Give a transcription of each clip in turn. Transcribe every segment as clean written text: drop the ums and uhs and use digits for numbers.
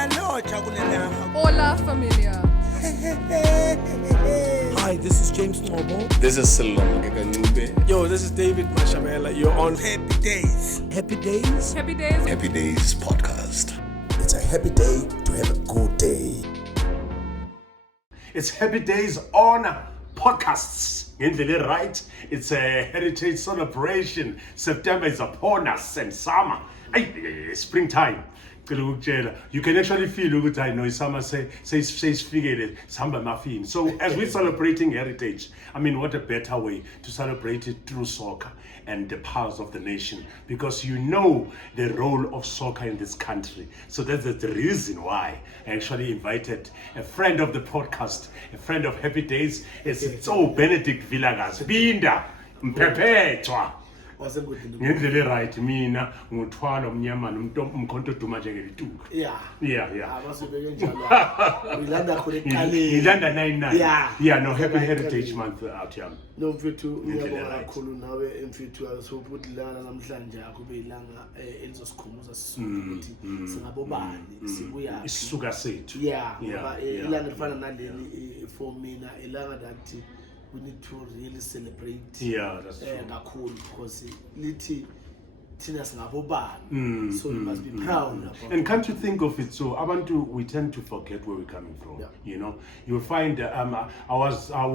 Hola, familia. Hi, this is James Noble. This is Salon. Yo, this is David Mashamela. You're on Happy Days. Happy Days? Happy Days. Happy Days podcast. It's a happy day to have a good day. It's Happy Days on podcasts. Ngendlela right? It's a heritage celebration. September is upon us and summer. Springtime. You can actually feel it. I know summer says figure samba muffin. So as we're celebrating heritage, I mean, what a better way to celebrate it through soccer and the powers of the nation, because you know the role of soccer in this country. So that's the reason why I actually invited a friend of the podcast, a friend of Happy Days. It's Benedict Vilakazi. Binda Mpepetwa. Ngendlela right mina nguthwala umnyama umkhonto duma njengelituka. Yeah. abasebeke njalo. Ngilanda khona eqaleni. Ngilanda 99. No happy heritage month out here. No mfethu ngiyabonga kakhulu nawe mfethu asophuma udlala namhlanje akube ilanga elizosikhumbuza sisuke ukuthi singabobani sibuya isisuka sethu. Ngoba ilanga lifana naleli for mina ilanga that we need to really celebrate. That's true. Kakhulu because lithi thina singabobani, so we must be proud about and can't you think of it? So abantu, we tend to forget where we're coming from. You know, you'll find we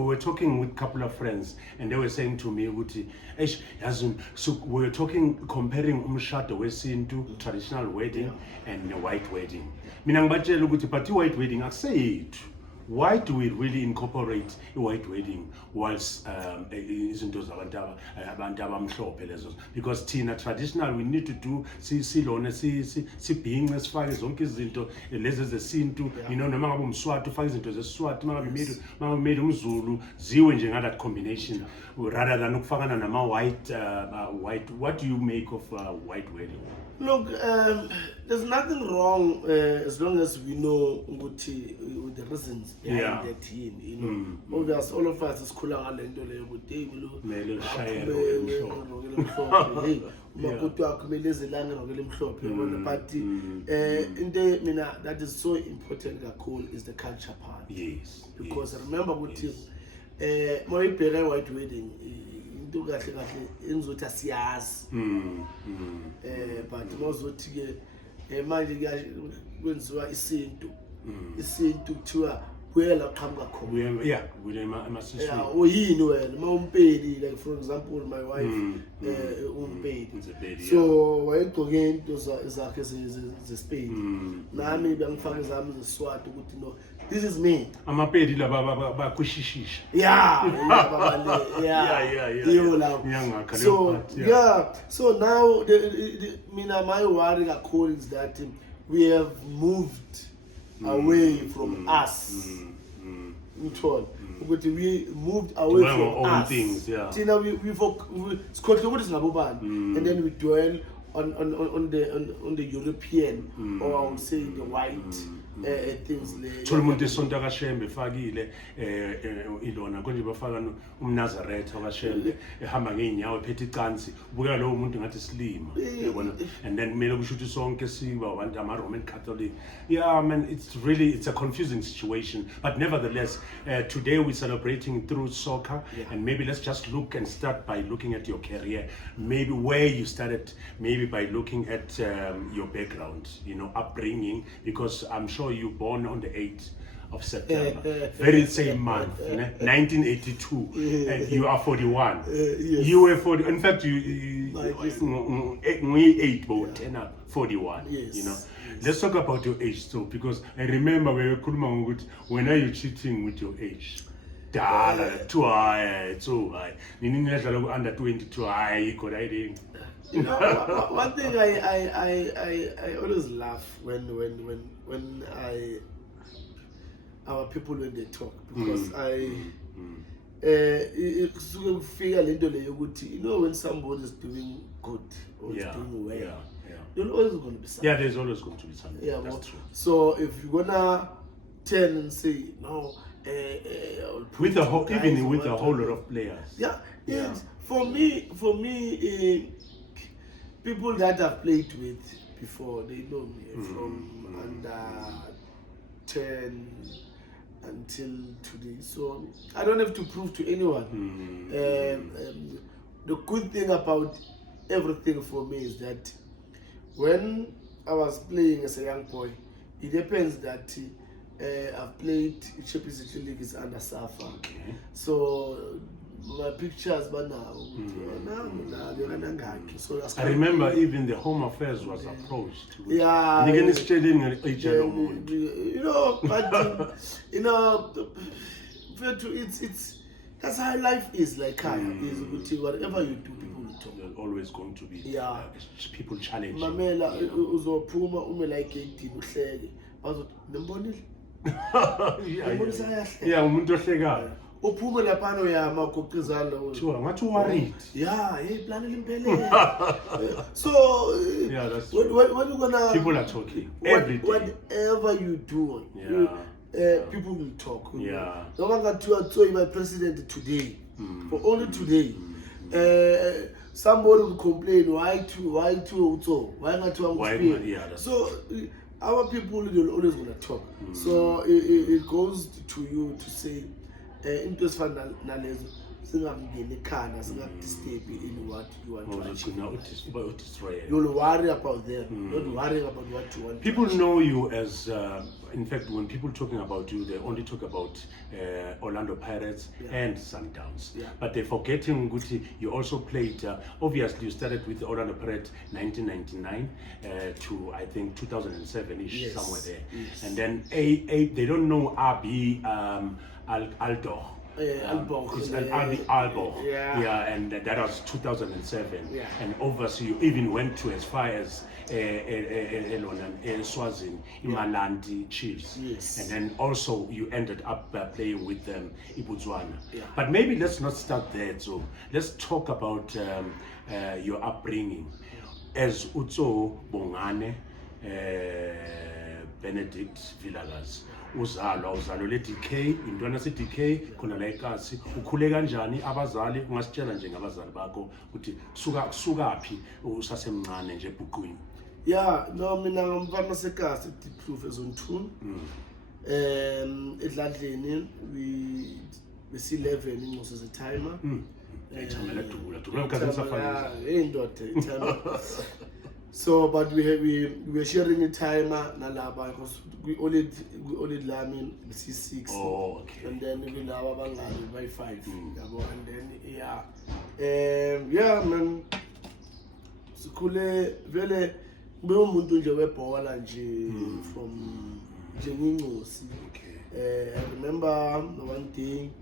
were talking with a couple of friends and they were saying to me so we were comparing umshado wesintu, traditional wedding, and a white wedding. Mina ngibatshela ukuthi but white wedding akuseyethu. Why do we really incorporate a white wedding whilst izinto zabantu abamhlophe lezo? Because tina traditional we need to do silona sibhinqe sifake zonke izinto lezi zesintu, you know, noma ngabe umswati ufake izinto zesiswati, mangabe made umZulu ziwe nje that combination rather than ukufakana nama white. What do you make of white wedding? Look, there's nothing wrong as long as we know with the reasons behind that, you know. Obviously, all of us is cool on the that is so important. Is the culture part. Yes. Because remember with my white wedding. Kahle enzothi asiyazi but mozothi ke manje kwenziwa isintu kuthiwa kuyela qhamuka khona uyini wena mawumpedi, like for example my wife umpedi, so wayegcoke into zakhe zespain nami bengifaka izami zesiswati ukuthi no, this is me. Amapedi laba bakushishisha. So now my worry is that we have moved away from us. We moved away from us. Things, and then we dwell on the European, or I would say the white things. Umuntu esonto akashembe efakile ilona konje bafaka umNazaretha akashembe ehamba ngeenyawo ephethe icansi ubuka lo umuntu ngathi silima, yabona, and then kumele kushuthi sonke siba abantu ama Roman Catholic. It's a confusing situation, but nevertheless today we're celebrating through soccer, and maybe let's just look and start by looking at your career, maybe where you started, maybe by looking at your background, you know, upbringing, because I'm sure you born on the 8th of September, very same month, 1982, and you are 41. Yes. You were 40. In fact, you 8 but 10 up 41. Yes. You know. Let's talk about your age too, because I remember when are you cheating with your age? Too high, too high. Under 20 too high. You know, one thing I always laugh when our people when they talk, because you know, when somebody is doing good or is doing well, you're always going to be something. There's always going to be something. That's true. So if you're gonna turn and say no, with a whole lot of players. For me, people that I've played with, before. They know me from under 10 until today. So I don't have to prove to anyone. The good thing about everything for me is that when I was playing as a young boy, it depends that I've played Champions League is under Safa. So my pictures, but now, so I remember even the Home Affairs was approached. Yeah, but it's that's how life is. Like is whatever you do, people will talk. There's always going to be people challenge. Mamela uzophuma ume like 18 uhleke. Bazothi nembonile. Yeah, umuntu ohlekayo. Uphume lapha uyama ugoqizana Sure, ngathi worried. Yeah, plan limpelele. So that's when you gonna people are talking every day. Whatever you do, people will talk. Yeah. No one got to my president today. For only today. Somebody will complain why not to so our people will always gonna talk. So it goes to you to say into nalezo singangeni ekhanda singakudisturb in what you want to achieve. You'll worry about them, not worrying about what you want. People know you as in fact when people talking about you, they only talk about Orlando Pirates and Sundowns, but they're forgetting Guti, you also played obviously you started with Orlando Pirates 1999 to I think 2007ish, somewhere there. And then they don't know RB Aldo. Albo. And that was 2007. And obviously you even went to as far as Swazini, Imalandi Chiefs. And then also you ended up playing with Ibudzwana. But maybe let's not start there. So let's talk about your upbringing. As Utso Bongane Benedict Vilakazi. uzalo le DK intwana se DK khona la eKasi ukhule kanjani abazali ungasitshela nje ngabazali bakho ukuthi kusukaphi usasemncane nje ebhuqwini? No, mina ngumfana seKasi Diproof zone 2 edladleni we see 11 ingoso ze timer echamela dula because nisafana timer. So, but we were sharing a timer nalaba because we only lami C6. Oh, okay. And then we lava bangani by 5. And then man. Sikule vele kube umuntu nje webhola nje from njengingosi. I remember one thing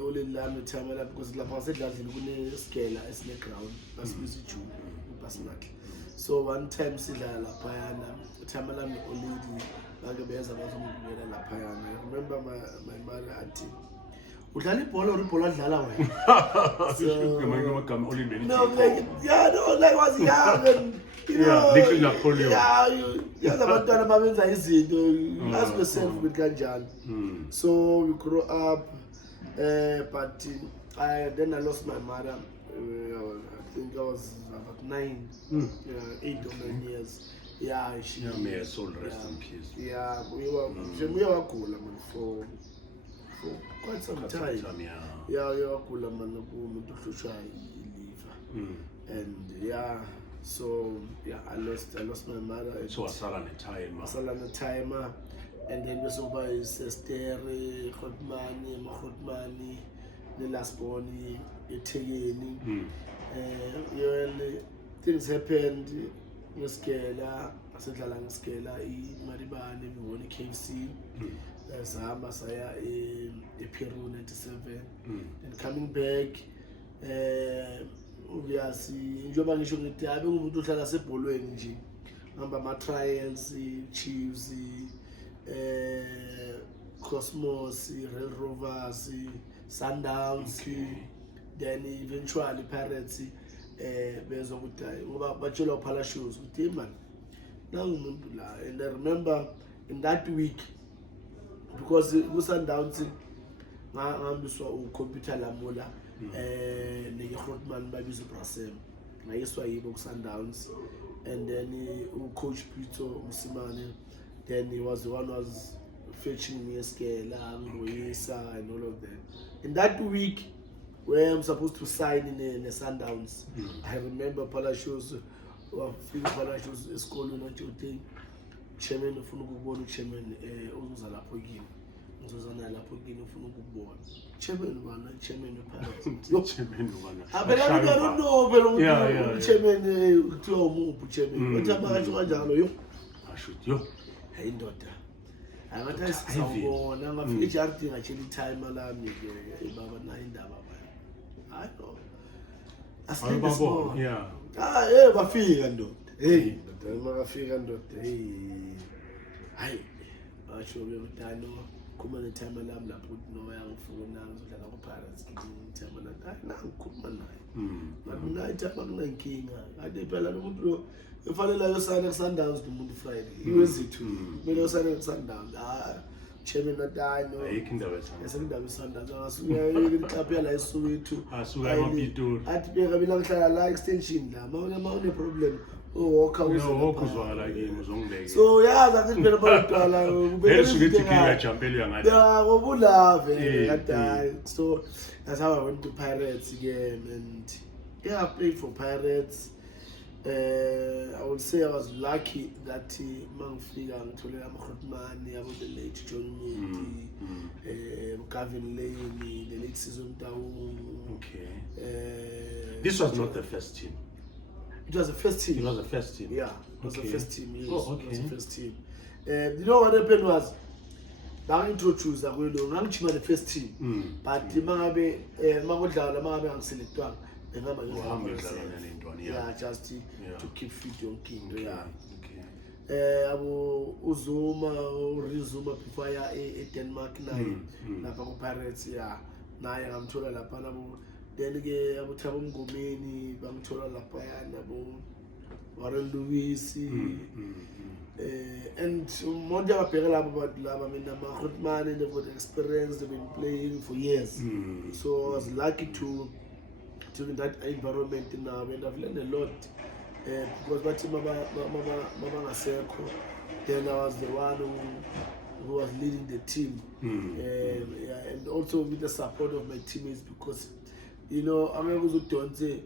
only lami timer because lapha sedladlini kune scale esine ground basibiza ijuni personally. So one time sidlala laphayana time lami already bake beza bazongibuyela laphayana. I remember my mother athi udlala ibhola or ibhola adlala wena. So no, like was young and you know you abantwana babenza izinto you ask yourself with kanjani. So we grew up but then I lost my mother. I think I was about 9, 8 or 9 years. She. May her soul rest in peace. We were cool, man, for quite some time. We were cool, man, to live. And so I lost my mother. So Asala timer. And then we saw by sister, Khotmani, the last born, Italian. Things happened. Ngeskela, asedlala ngeskela iMaribane ngibona iKFC. Sahamba saya ePeru 97. And coming back obviously njoba ngisho ngithi abe umuntu ohlala sebholweni nje. Ngihamba ama trials, Chiefs, Cosmos, Red Rovers, Sundowns. Then eventually Pirates bezokuthi ngoba batshela uphala shoes uthi man nangumuntu la. And I remember in that week because kuSundowns ngambiswa ucomputer lamola neHotman babiza uBrasem ngayiswa yibo kuSundowns and then Coach Peter Musimane, then he was the one who was fetching me a scale and all of that. In that week where I'm supposed to sign in the Sundowns, I remember Palashos school chairman of Funukubon, chairman Uzalapogin. Chairman one, chairman of Pirates. I don't know, but chairman to chairman. What about you? I should you. Hey, daughter. I'm a test someone. I'm a future acting actually time alarm. I know. I sleep this morning. Yeah. Yeah, my feeling do. Hey, my feeling do. Hey, I show you that I know. Come on, time alarm. I put no young food now. So that our parents give me time alarm. Now, come on. But night, I'm not king. I did tell you. If I like sign Sundowns to Monday Friday, you was it too. But you sign Sundowns. Chairman not die, no. I can do it. Yes, I can do Sundowns. We are happy like so too. I be do. At be a like extension. Mountain problem. Oh, walk out. So, yeah, that's it. Very sweet to kill a champion. Yeah, we would love it. So, that's how I went to Pirates again. And yeah, I played for Pirates. I would say I was lucky that Mangfiga and Toleram Khotmani, about the late John Moody, Gavin Lane, the late season down. Okay. This was not the first team. It was the first team. It was the first team. Yeah, it was the first team. Yes, oh, okay. It was the first team. You know what happened was, I introduced the first team, but the Magabe, Magodala, selected. Yeah, just to keep fit on King. Yeah. Uzuma before a Denmark 9. Napako Pirates, yeah. Naya, I'm told La Panabo. Then again, I would have Gomeni, Bamtola La Payanabo, Warren Louis, and Monja Perla about Lava, I mean, I'm a hot man and they've got experience, they've been playing for years. So I was lucky to in that environment now, and I've learned a lot. Because what Mama Naseko, then I was the one who was leading the team, and also with the support of my teammates, because you know I'm able to don't say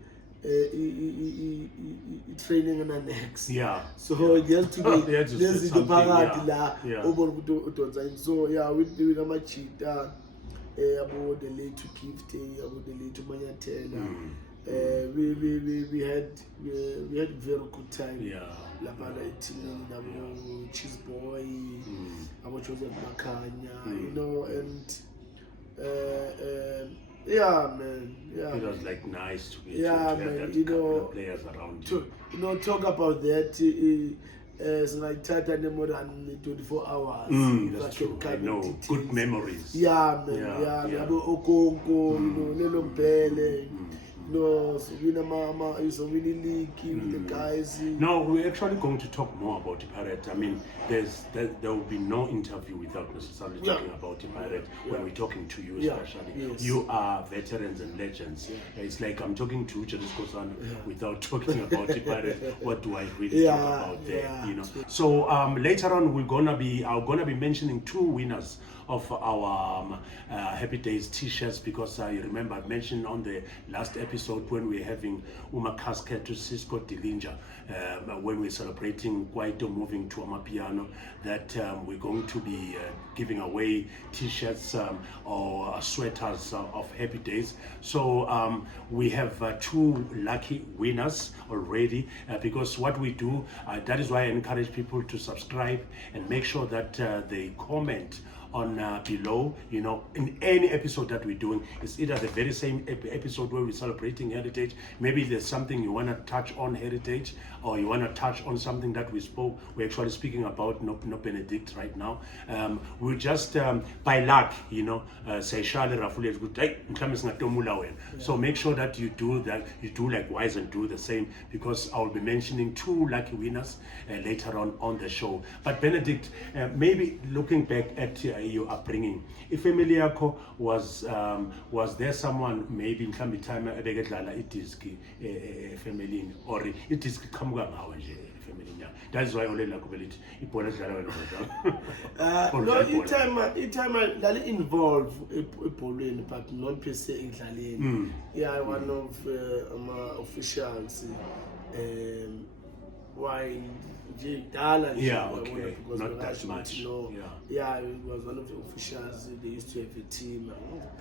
training and an ex. Yeah. So just to be there's the party so yeah, with my cheetah. About the late to Kifte, about the late to Mayatela. We had very good time. Yeah. Labana eating, about Cheese Boy, about Joseph Makanya, you know, and yeah, man. Yeah. It was like nice to be yeah, to have man, that you couple know, of players around to, you know, talk about that. It's like tighter more than 24 hours. That's true. I know. Good memories. Yeah, man. Yeah. Okonko, you know, Lelo Mpele, you know, so we mama is really leaky with the guys. No, we're actually going to talk more about the Pirate. I mean, there will be no interview without necessarily talking about the Pirate when we're talking to you, especially. Yes. You are veterans and legends. It's like I'm talking to Ucherisko San without talking about the Pirate. What do I really talk about there? You know. So later on, I'm gonna be mentioning 2 winners of our Happy Days t-shirts, because I remember I mentioned on the last episode when we were having Vilakazi to Cisco Dilinja, when we're celebrating Kwaito moving to Amapiano, that we're going to be giving away t-shirts or sweaters of Happy Days. So we have 2 lucky winners already, because what we do, that is why I encourage people to subscribe and make sure that they comment on below, you know, in any episode that we're doing. It's either the very same episode where we're celebrating heritage, maybe there's something you want to touch on heritage, or you want to touch on something that we're actually speaking about no Benedict right now. We just by luck, you know, say Charlie Rafuli is good. So make sure that you do likewise and do the same, because I'll be mentioning 2 lucky winners later on the show. But Benedict, maybe looking back at your upbringing. If family yakho was there someone maybe mhlambi time ebekadlala idisc family or idisc iqhamuka ngawe nje family yakho? That's why olela kubelithi ibhola edlala wena no, i-time lali involve ebholweni but not per se ekudlaleni. Yeah, one of officials why Dala, okay, not that much. No, yeah, it was one of the officials. They used to have a team,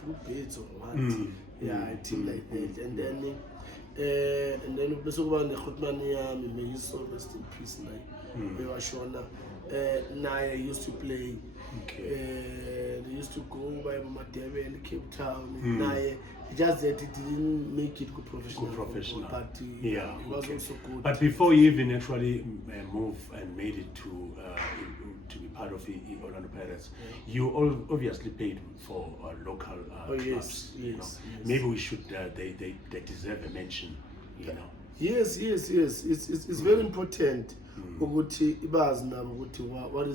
Blue Beats or what? A team like that, and then we saw one the Khotmania, may you so rest in peace. Like we were shown. Naya used to play. They used to go by Matebe in Cape Town. Naya. Just that it didn't make it good professional. But it was also good. But before you even actually moved and made it to be part of the Orlando Pirates, you obviously paid for local clubs. Yes. Maybe we should. They deserve a mention. You know. Yes. It's very important. What is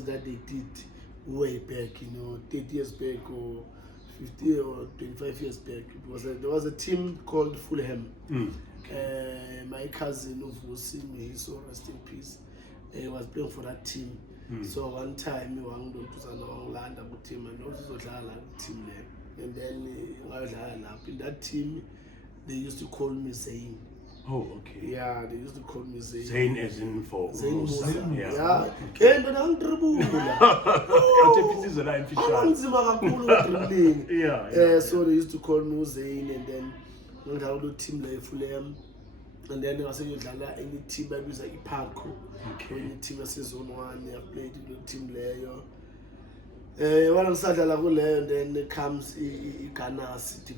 that they did way back? 30 years back or 50 or 25 years back. There was a team called Fulham. My cousin of Wosim, he so rest in peace, was playing for that team. So one time we went to Land about team and also team there. And then in that team they used to call me Zayn. Oh, okay. Yeah, they used to call me Zayn. Zayn as in for Musa. Yeah. So they used to call me Zayn, and then when I would team like Fulham, and then I was saying any team that was like Parko. When the team was season 1, I played in the team there. When I started and then comes Ikanas to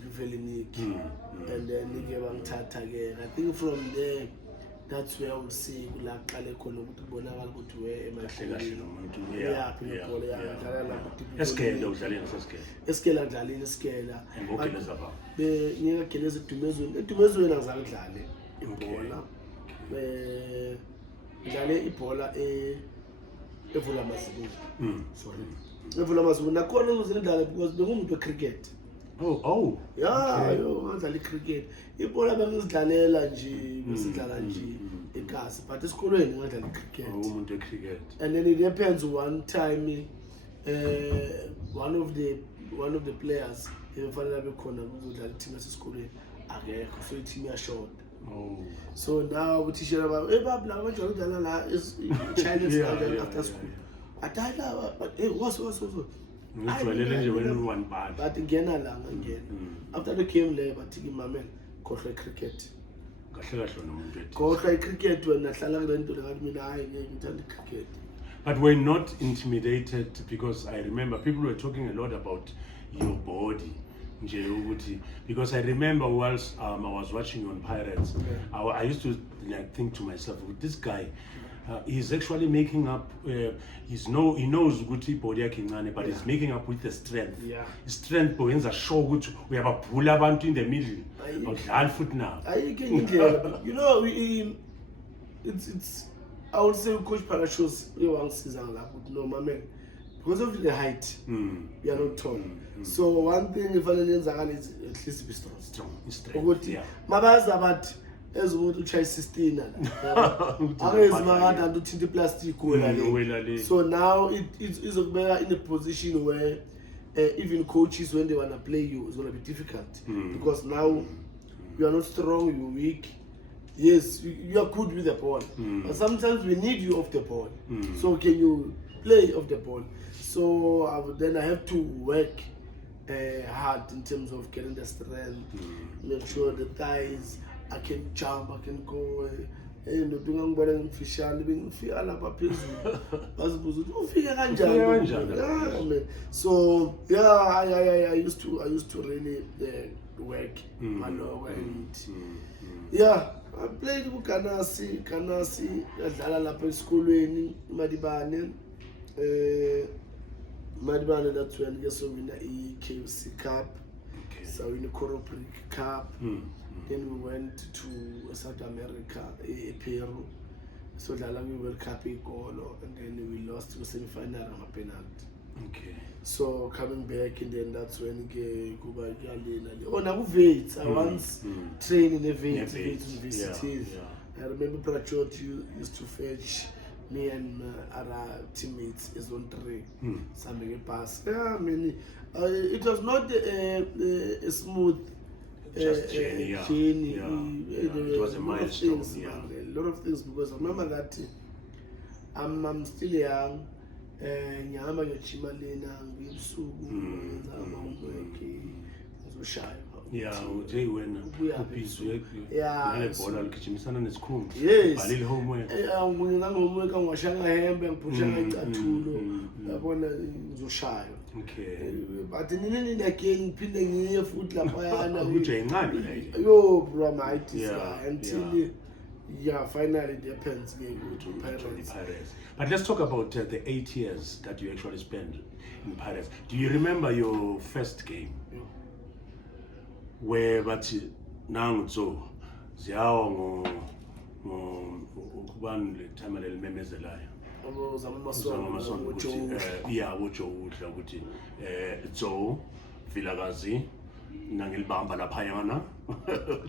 and then they gave one tat again. I think from there, that's where I would see like Kalekolo to Bonava to where my Escala Dalin Scala and Bokelazaba. The near Keles to Mezu and Azalane, Ebola, Jale Ipola, Evola Masu. Sorry. Evola Masu, Nakona was in Dala because the woman to cricket. Oh. Yeah, I cricket. Ipola Bangus Dalela G, Egas, but it's cool in cricket. And then it depends one time, one of the players, if I have a corner, the team is school, so it's me a short. So now we teach about is Chinese after school. I died but it was. But again, after the game there, but taking my man, go play cricket. Go play cricket when I shall into the cricket. But we're not intimidated because I remember people were talking a lot about your body. Because I remember whilst I was watching on Pirates, I used to think to myself, this guy, he's actually making up. He knows good body but he's making up with the strength. His strength points are show good. We have a pull up in the middle of half foot now. It's. I would say Coach Parachos season no my man. Because of the height, we are not tall. So one thing if I is at least be strong. My bad about as what to try 16 plastic. So now it's in a position where even coaches when they wanna play you it's gonna be difficult because now you are not strong, you're weak. Yes, you are good with the ball, but sometimes we need you off the ball. So can you play off the ball? So then I have to work hard in terms of getting the strength, make sure the thighs, I can jump, I can go. So yeah, I used to really work my lower and yeah. I played with Kanasi, Dala Lapa School in Madibane. Madibane, that's when we saw in the KFC Cup, so in the Coropri Cup. Then we went to South America, Peru. So Dala we World Cup Golo, and then we lost to semi-final on a penalty. Okay. So coming back, and then that's when Kuba Veit. I once trained in a Veit university. I remember Prachot used to fetch me and other teammates is on three. Something pass. Yeah, I mean, it was not a smooth journey. It was a milestone. A lot of things, because I remember that I'm still young. Ngihamba ngiyochimalena ngibusuku ngenza ama-homework ngizoshaya. Uthe wena ubizwe nalebhola ligijimisana nesikhumbi. Yes. Ubhalile homework. Ngihomework angiwashanga hembe ngiphushanga icathulo. Yabona ngizoshaya. Okay. But nini again ngiphinde ngiye futhi laphayana. Ukuthi incane leyo. Yo bro, I'm until finally it happens to Pirates. But let's talk about the 8 years that you actually spent in Pirates. Do you remember your first game? Yeah. Where but now so ziyawo ngokubani le time lelimemezelayo. Amamasonto ukuthi udla ukuthi Dayz Vilakazi nangilibamba laphayana.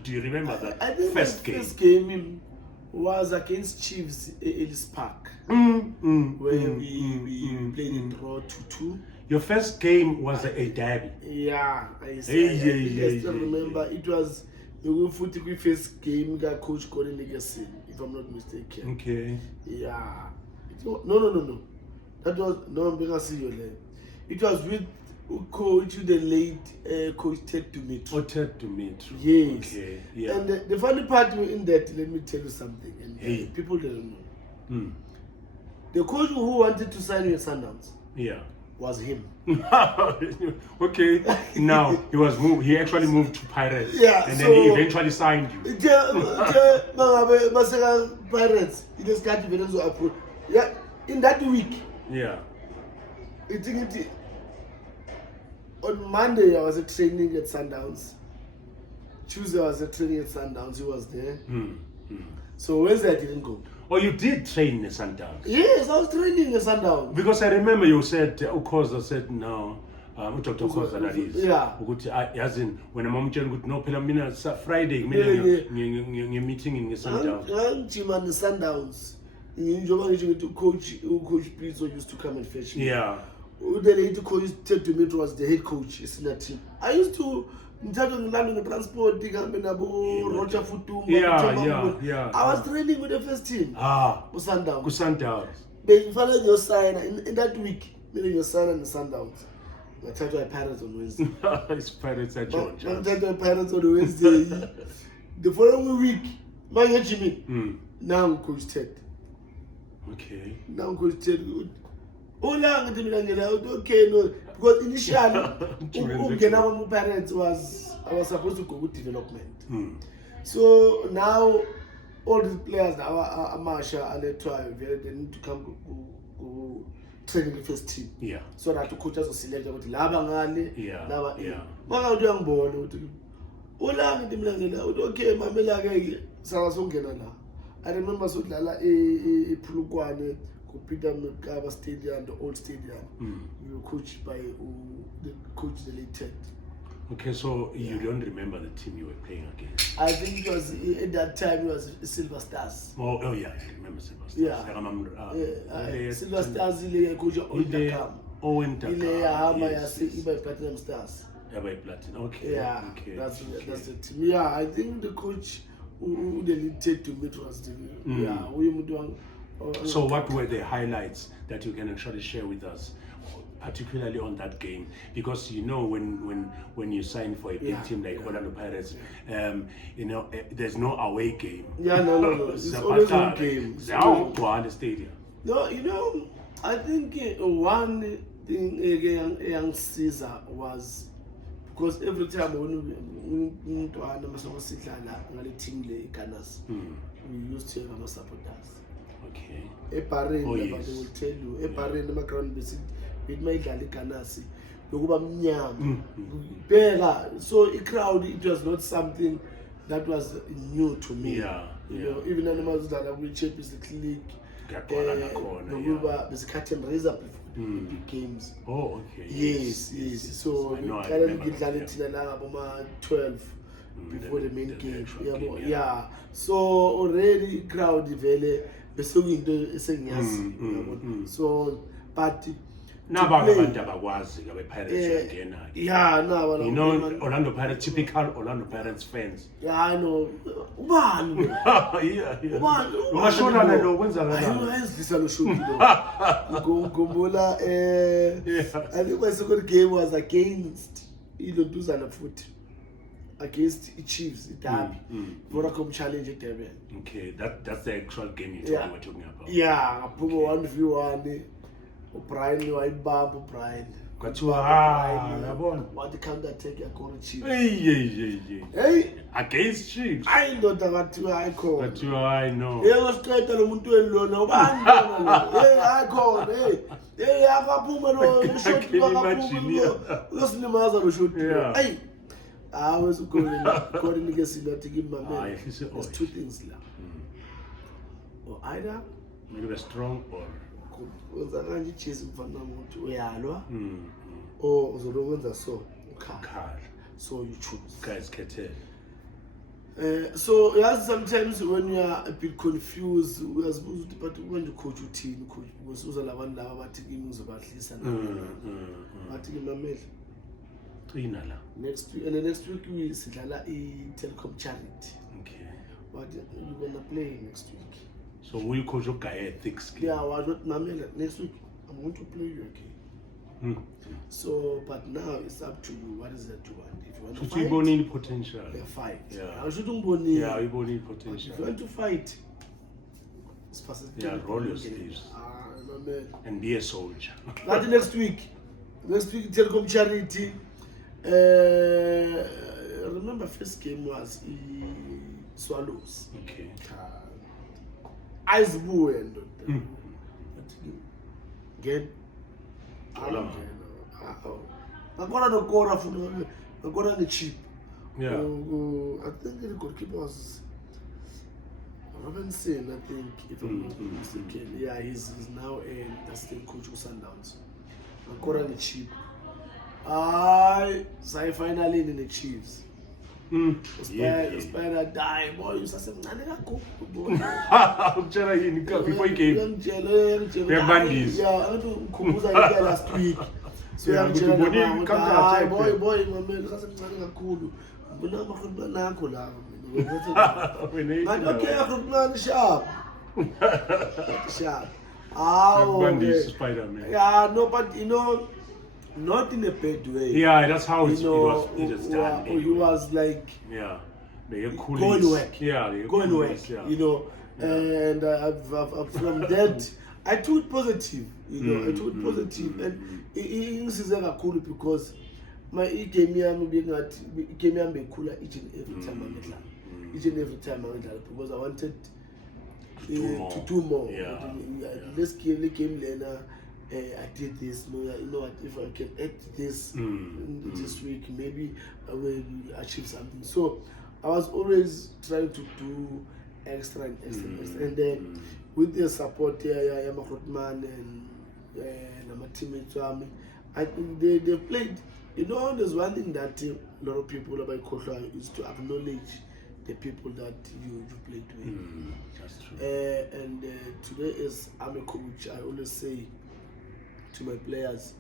Do you remember that? I think first the game? First game was against Chiefs Ellis Park, where we played in draw 2-2. Your first game was a derby. Yeah, I still remember. It was the first game that Coach Colin Legacy, if I'm not mistaken. Okay. Yeah. No. That was it was with Coach, the late Coach Ted Dumitru. Oh, Ted Dumitru. Yes. Okay. Yeah. And the funny part in that, let me tell you something, and people don't know. The coach who wanted to sign with Sundowns, was him. Okay. Now he was moved. He actually moved to Pirates. Yeah. And then he eventually signed you. Pirates. Yeah. In that week. Yeah. On Monday, I was at training at Sundowns. Tuesday, I was at training at Sundowns. He was there. So Wednesday, I didn't go. Oh, you did train in Sundowns? Yes, I was training in Sundowns. Because I remember you said, Ukoza said, no. Dr. Koza, that is. Yeah. As in, when I'm good, no, Friday, you're meeting in Sundowns. I'm in Sundowns. Coach Pizzo used to come and fetch me. Yeah. The late coach Ted Dumitru was the head coach in that team. I used to transport Roger Futum. Yeah. I was training with the first team. Sundowns. But following your sign in that week, meaning your sign and the Sundowns. I tried to Pirates on Wednesday. It's Pirates at Georgia. I tried to Pirates on Wednesday. The following week, my Jimmy. Now Coach Ted. Okay. Now Coach Ted. Okay, no, because initially, Pirates I was supposed to go with development. So now all these players that are Marsha and they need to come to training the first team. Yeah. So that the coaches will select what Labangale. Yeah. Okay, Mamela Sarasongena. I remember so a Pulukwane. Peter Mkaba Stadium, the old stadium. We were coached by the coach the late Ted. Okay, so you don't remember the team you were playing against? I think it was at that time it was Silver Stars. Oh yeah, I remember Silver Stars. Yeah. Silver Stars coach Owen Takam. Platinum Stars. By Platinum. Okay. Yeah. Okay. That's the team. Yeah, I think the coach who the late Ted to meet was the So what were the highlights that you can actually share with us, particularly on that game? Because when you sign for a big team like Orlando Pirates, there's no away game. No. It's always one game. The stadium. No, I think one thing again, young Caesar was because every time when team we used to have our supporters. Okay. They will tell you. The background it might like Ganasi. So a crowd, it was not something that was new to me. Even animals that we check is the clique. There's a curtain razor big games. Oh, okay. Yes. So I know, I currently remember. 12 before the main the game. actual Yeah, game, yeah. So already crowd vele besewinto esengiyazi. So but Naba abantu abakwazi Pirates again. yeah, no, You know, Orlando Pirates, typical Orlando Pirates fans. yeah, I know. Ubani? Yeah. Ungashona na lo kwenzakalani? Ayizisa lo show lo. Ngombola I think my second game was against Ilonduzana futhi. Against the Chiefs, the derby, Vodacom Challenge at Durban. Okay, that's the actual game you were talking about. Yeah, Pugo 1v1. O'Brien, O'Brien. Got you yabona. What the counter attack ya call Chiefs. Hey. Against Chiefs. I know that I call. Got you, I know. Hey, was straight to the muntu elona. Hey, I call. Hey, akaphuma lo shot akaphuma. Losinimaza lo shot. Hey. I was according to guessing that to give my man. There's two things now. Or either maybe they're strong or so you choose. Guys kettle. So yes, sometimes when you are a bit confused, we are supposed to, but when you coach your team, coach was also la one lava taking about this and next week, and the next week we see a telecom charity. Okay. What you're gonna play next week? So will you coach your guy thick skin? Yeah, well, next week I'm going to play you again. So, but now it's up to you. What is that you want? If you want to fight, you need potential. Fight. Yeah. I shouldn't go near. Yeah, you need potential. If you want to fight, it's fast. Yeah, roll your sleeves. No, man. And be a soldier. That's next week. Next week, telecom charity. Remember, first game was Swallows. Okay. Ice Boo and again. I'm gonna the cheap. Yeah. I think the goalkeeper was Robinson, I think, if I'm not mistaken. Yeah, he's now a assistant coach of Sundowns. I'm gonna the cheap. So finally in the Chiefs. Spider die, boy. You say, boy. Before you came. We are bandits. Yeah, I don't kumbuza ile last week. So I'm telling you, boy, my man, sasa mnani kakhulu. Mbona makhulu nakho la. But okay, I'm sharp. Sharp. Bandits, Spider-Man. Yeah, no, but you know, not in a bad way. Yeah, that's how it was done. He was like going work. Yeah, going work. Yeah. You know, and I've from that I took it positive. You know, I took it positive, and this is cool because my game being at be cooler each and every time because I wanted to do more. This game learner. I did this, you know what, if I can add this this week, maybe I will achieve something. So I was always trying to do extra. And then with the support here, Yamakotman and my teammates, I think they played. You know, there's one thing that a lot of people about Kotla is to acknowledge the people that you played with. That's true. And today, as I'm a coach, I always say to my players,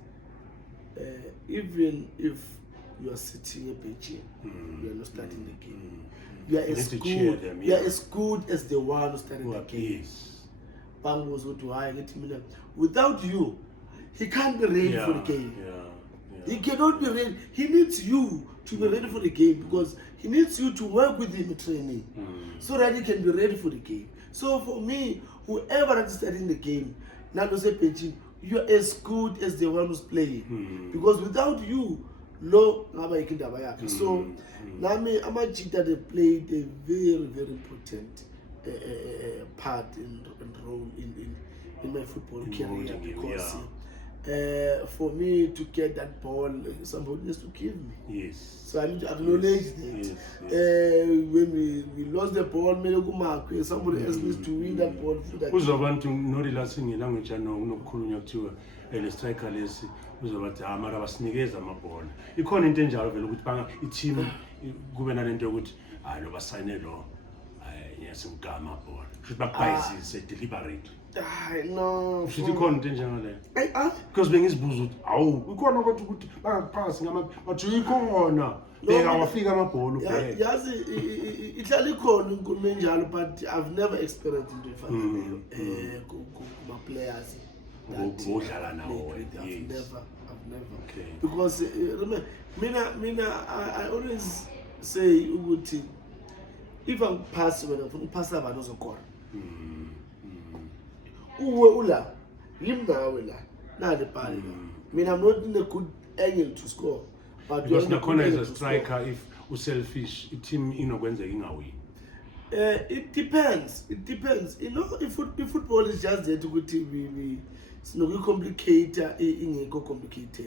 even if you are sitting a bench, you are not starting the game. You are as good. You are as good as the one who started the game. Without you, he can't be ready for the game. He cannot be ready. He needs you to be ready for the game because he needs you to work with him in training so that he can be ready for the game. So for me, whoever is starting the game, now no say pitching, you are as good as the one who's playing. Because without you, lo ngaba ikindaba yakhe. So nami amajita they played a very, very important part and role in my football career because For me to get that ball, somebody needs to give me. Yes. So I need to acknowledge that. Yes. When we lost the ball, somebody else needs to win that ball. Uzobantu no-relaxing language nokukhulunywa kuthiwa le striker lesi uzobathi mara basinikeza amabhola. Ikhona into enjalo vele ukuthi i-team kube nalento yokuthi lo basayine lo ngiyasimgama amabhola. Kusho bakubhayizise deliberately. No. Kusho ikhona into enjengaleyo. Because bengizibuza ukuthi ikhona kodwa ukuthi bangakuphasi bathi ikhona. Beka wafika amabhola ubheke. Yazi ihlala ikhona inkulumo enjalo, but I've never experienced into efana leyo kuma players. I've never. Okay. Because remember, mina I always say ukuthi if I'm pass when I'm pass abantu ozokora. Uwe ula yimnawe la na le ball. Mina I'm not in a good angle to score. But because nakhona as a striker if selfish team inokwenzeka ingawini. It depends. You know, if football is just there to go to we complicate ingekho complicated.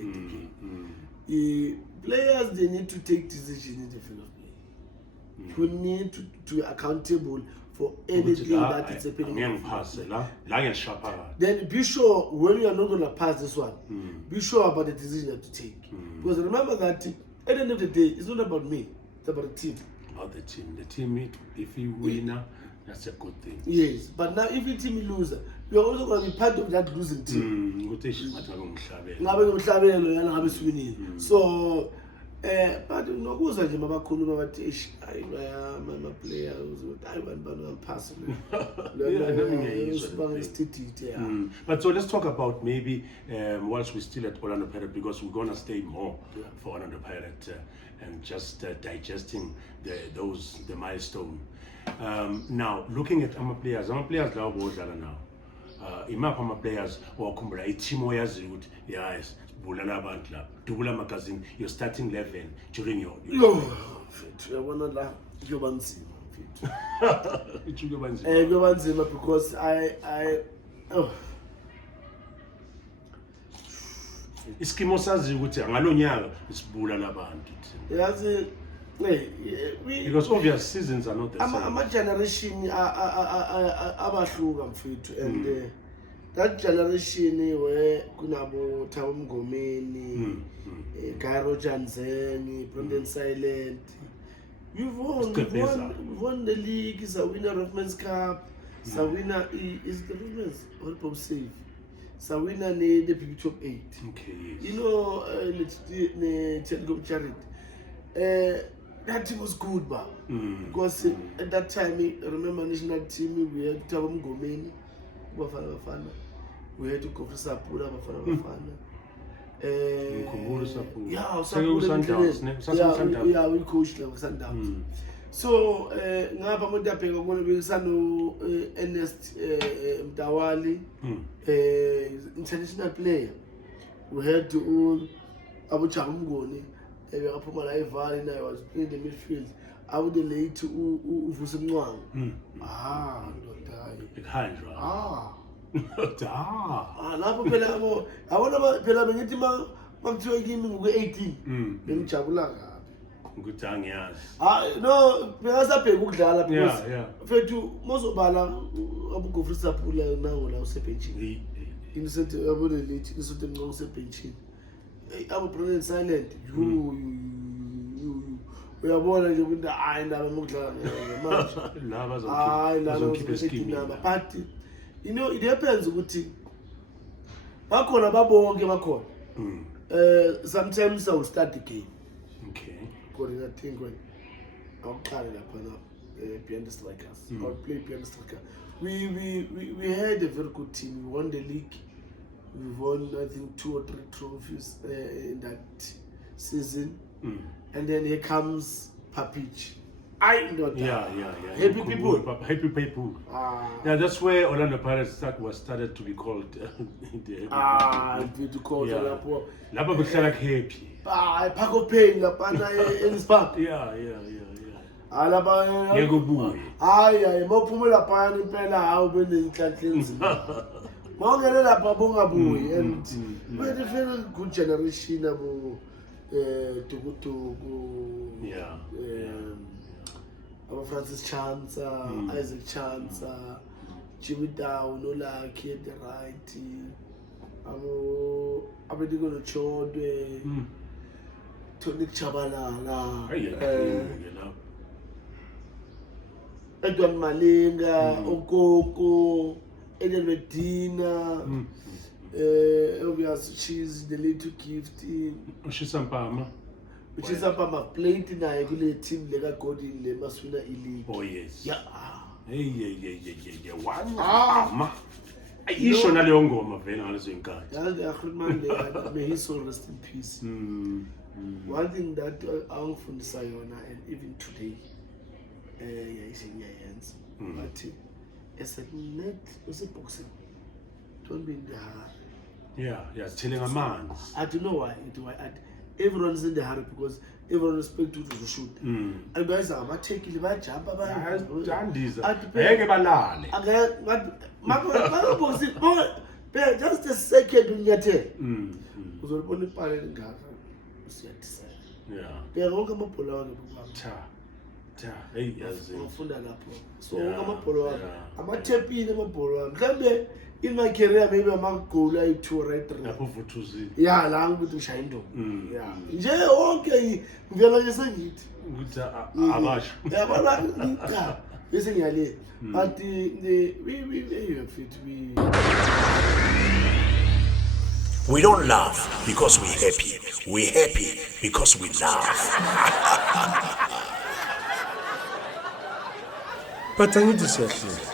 Players, they need to take decisions in the field of play. You need to be accountable for anything that is happening. Then be sure when you are not going to pass this one, be sure about the decision you have to take. Because remember that at the end of the day, it's not about me, it's about the team. About the team. The team, if you win, that's a good thing. Yes, but now if your team loser, you are also going to be part of that losing team. So, but nokuza nje mabakhuluma bathi my players I want to pass. But so let's talk about maybe whilst we're still at Orlando Pirates, because we're going to stay more for Orlando Pirates and just digesting the milestone. Now looking at our players now now. Imapha ama-players owakhumbula i-team oyaziyo ukuthi yes bulala abantu lapha dubula magazine your starting 11 during your mfethu uyabona la kuyoba nzima mfethu kuyoba nzima because I iskimo saziyo ukuthi ngalonyaka isibulala abantu yazi because obvious seasons are not the same. Ama-generation abahluka mfethu and that generation where kunabo Thabo Mngomeni, Guy Rojanzeni, Brendan Silent. We've won the league, is a winner of Men's Cup, is a winner is the Women's World Cup save. So winner the PB Top 8. Okay, yes. You know, let's go charity. That team was good, because at that time, I remember national team, we had Thabo Mngomeni, Bafana. We had to go for Sapula, Bafana. Yeah, we coached them Sundowns. So, ngapha mudapeka ngone besano Ernest Mdawali, international player. We had to Abu Chamgoni. I was playing the midfield. I would delay to Ufusimwang. I want to pela bengitima mamthiwe kimi ngoku-18 bengijabula kabi. No, bengasabheka ukudlala because mfethu mozobala abugofisa Sapula nango la usebhenchini. Innocent abone late Innocent mnqo usebhenchini. Abo Brendan Silent uyabona nje ukuthi indaba mokudlala manje la bazokhipha but you know it happens ukuthi bakhona babonke bakhona sometimes I will start the game because I think when I'll carry lapha behind the strikers I'll play behind the striker. We had a very good team. We won the league. We won, I think, 2 or 3 trophies in that season. And then here comes Papich. Happy people. Yeah, that's where Orlando Pirates started to be called. Lapa like happy. Park of Pain, Lapana in Spark. Yeah. Alaba. Mopumula Pan in Pena, how been in Catlins. Mawungene lapha bongabuyi and very very good generation abo Tukutuku. Yeah. Abo Francis Chansa, Isaac Chansa, Jimmy Down, Olaki at the right. Abo Abedigo Chodwe, Tony Chabalala, Edwin Malinga, Okoko, Eden Medina, obvious she's the little gift. Ushisampama. Ushisampama played in a team Lega Godin Lemasuna Elite. Oh yes. Yeah. Hey. One. Isho naliyongoma vena ngalezinkathi. Yeah, may his soul rest in peace. One thing that angifundisa yona and even today yayisenyayenza but as a net was a boxing don't be in the hurry. Yeah, telling a man. I don't know why everyone is in the hurry because everyone expect you to shoot. And guys are taking the jump just a second when you tell. Uzolibona ipale lingaka usiyadisela. Yeah. Wonke amabhola wami Hey yazi. Ngifunda lapho. So wonke amabhola wami amathepini amabhola wami. Mhlambe in my career maybe ama-goal ayi-2 right 3. Lapho vuthuzile. Yeah, la ngibuthi ushaya intombi. Yeah. Nje wonke ngivela nje sengithi. Ukuthi abasho. Yabona ngika. Bese ngiyale. But We don't laugh because we're happy. We're happy because we laugh. But I need to say something.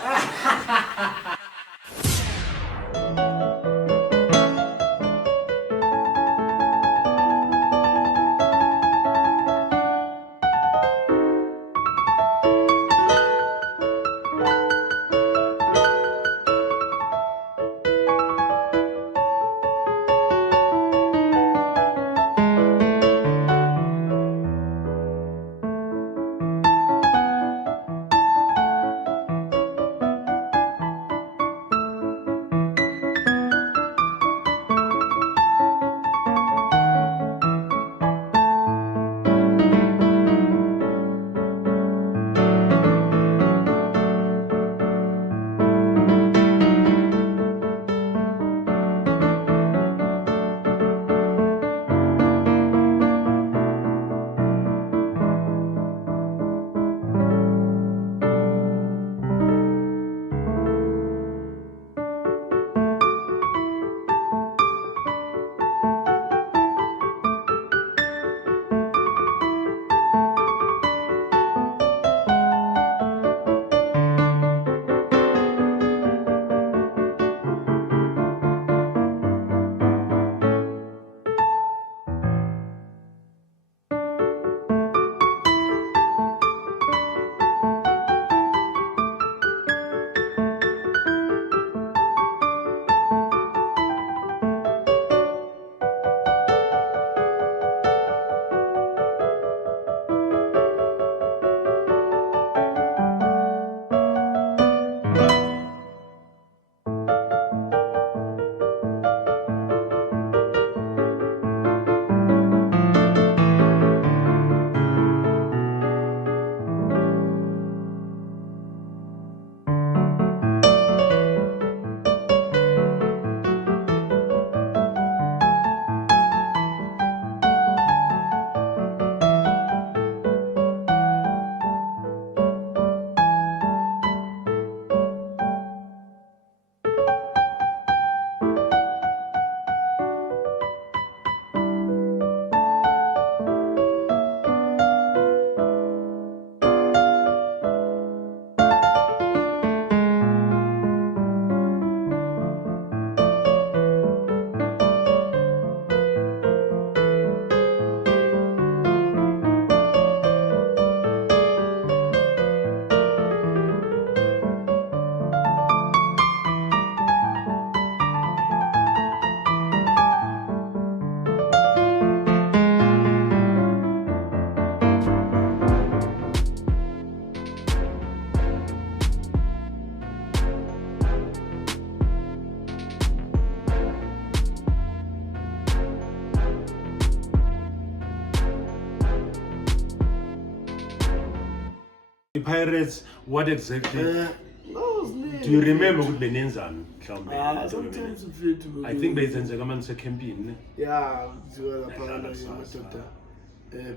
Pirates, what exactly? No, do you remember what Benenzan? Sometimes you feel to. I think Benzenza man se campaign. Yeah,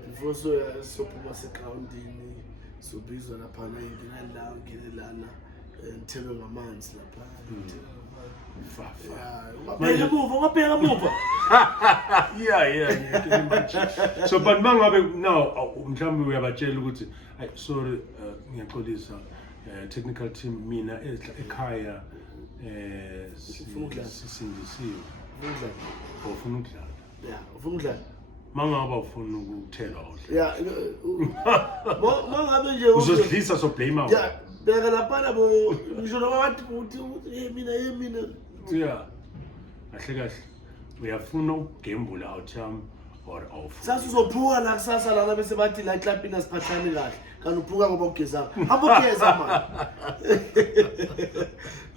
before so pumas accounting, so based on a panel, Lana, and tell them a man's yeah. So, but now, we have a jail. I sorry, this technical team, Mina, Ekaya, Sindisiyo. Yeah, Funga. Mangaba ufuna ukuthela Yeah, uzodlisa so blame out. Yeah, beka lapha bo ngisho nabantu ukuthi mina. Yeah. Kahle uyafuna ukugembula outcome or awufuna. Sasa uzophuka la kusasa la bese bathi la club inasiphathani kahle. Kanti uphuka ngoba ugeza. Hamba ugeza man.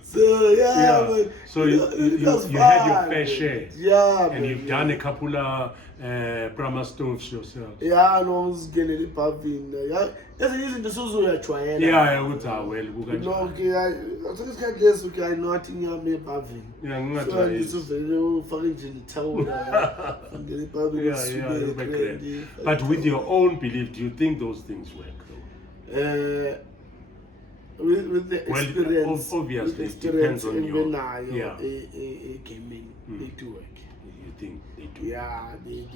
So yeah. But, so you had your fair share. Yeah. And you've done a couple of Brahma stoves yourself. Yeah, no, usgelele pavin. Yeah, ezinye izinto suzuyajwayela. Yeah, ukuthi well kukanjani. No, okay, isikhathi leso okay I know athi ngiyame pavin. Yeah, ngingajwayela. So ngizovele ufake nje ithawula. Ngene pavin. Yeah, but with your own belief, do you think those things work though? With the experience, obviously it depends on your gaming, they do work. You think they do? Yeah, they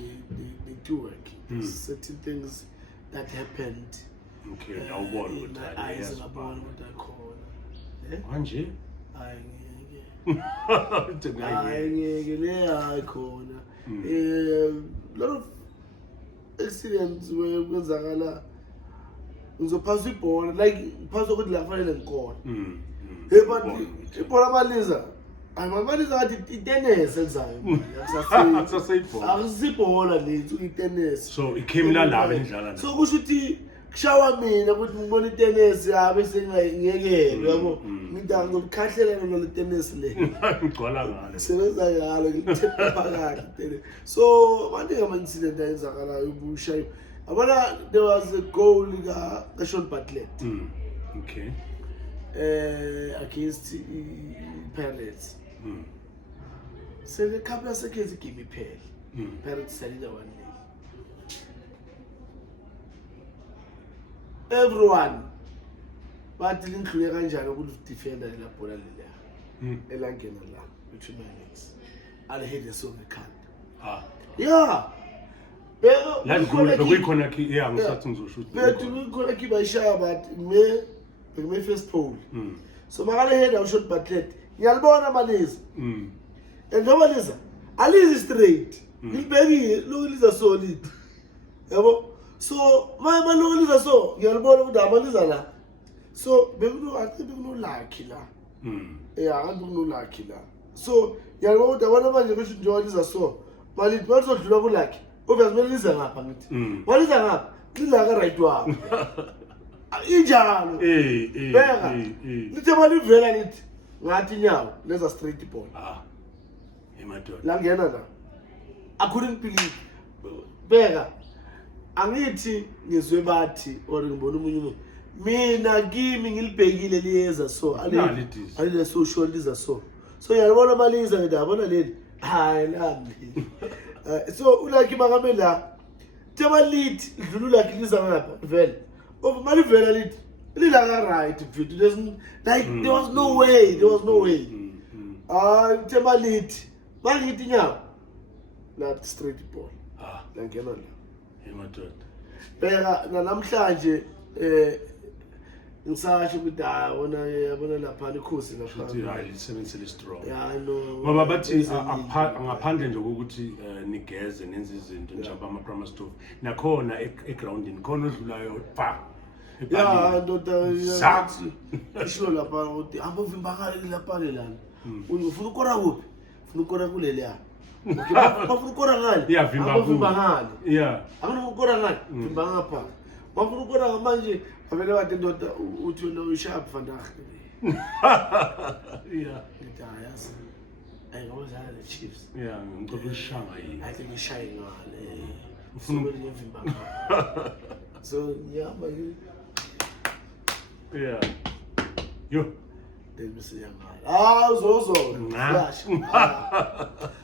do work. Certain things that happened. Okay, now what would I eyes and about what I call. Anje? I call. Lot of experience where kwenzakala ngizophaza ibhola like phasa ukuthi la fanele ngikona but ibhola amaliza amaliza ngathi itennis elizayo akusibhola lethu itennis so ikhemi lalaba endlala so kusho ukuthi kushawa mina ukuthi ngibona itennis bese ngiyekele yabo ngithi ngizokhahlela nalo tennis le ngigcwala ngalo sebenza ngalo ngithepha phakathi tennis so manje ngama incident ayenzakalayo ubushayo. There was a goal Sean Bartlett. Okay. Against Pirates. So the couple of seconds give me pay. Pirates said that one day. Everyone, but didn't clear and Jana would defend the Lapola Elangena, which minutes. And he the song the can. Yeah. Let's go. We connect. Yeah, I'm starting to shoot. But we connect by share, but me first pole. So my head I shot Bartlett. Yalbona Malis. And Jomalisa. Alice is straight. His baby look is solid. So my look is so. Yalbona with Amalizala. So I think no like killer. Yeah, I don't know like killer. So Yalbona the one of my should join is a so. But it was not trouble like. Obviously, listen up, what is that? Lila right to up. Ijalo. Little money very it. Now, there's a straight ball. Langena. I couldn't believe. Bega. Angithi ngizwebati or ngibona mina kimi ngilibhekile liyeza so ale social liza so yabona maliza ngiyabona leli hayi lambi. So ulaki makamela tema lead dlula kiliza ngapha vele of mali vele lead lila ka right mfethu there was no way tema lead bangithi nyawo la straight ball la ngena la emadoda beka namhlanje ngisasho ukuthi yabona lapha ikhosi lapha hayi lisebenzele strong yeah no ngoba bathi ngaphandle nje ukuthi nigeze nenze izinto njalo ama Brahma stove nakhona egroundini khona odlulayo pa yeah ndoda isho lapha ukuthi ambovimba lapha lelana ufuna ukora kuphi ufuna ukora kuleli ya okay bafuna ukora ngani ambovimba ngani yeah akuna ukora ngani vimba ngapha bafuna ukora manje avele wathi ndoda uthi wena usharp vandag yeah yes ayingabozana the Chiefs yeah ngicela ushanga yini I think ishaye ngale ufuna ukuvimba so yeah but Yeah. You. Then we say, flash.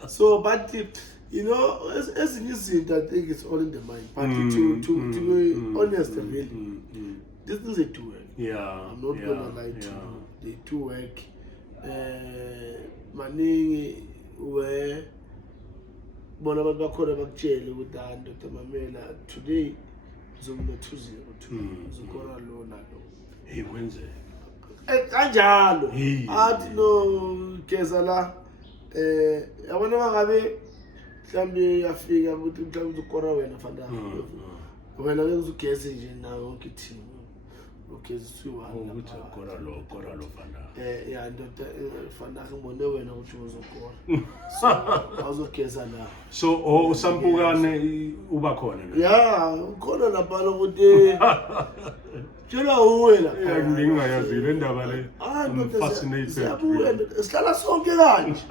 So, but you know, as an incident, I think it's all in the mind. But to be honest, really, these things they do work. Yeah. I'm not gonna lie to you. They do work. Money where bona abantu bakhona bakutshele ukuthi Dr. Mamela today uzomna 202 uzokora lo nalo hey wenze kanjalo athi no geza la yabona bangabe mhlambe yafika ukuthi mhlambe uzokora wena fanda wena uzugeza nje nawe wonke team okay siwa ukuthi kora lo fanda yeah Dr. fanda ngibone wena ukuthi uzokora so awuzogeza la so usampukane uba khona yeah ukhona lapha ukuthi tshela uwe la ngingayazi le ndaba le I'm fascinated sihlala sonke kanje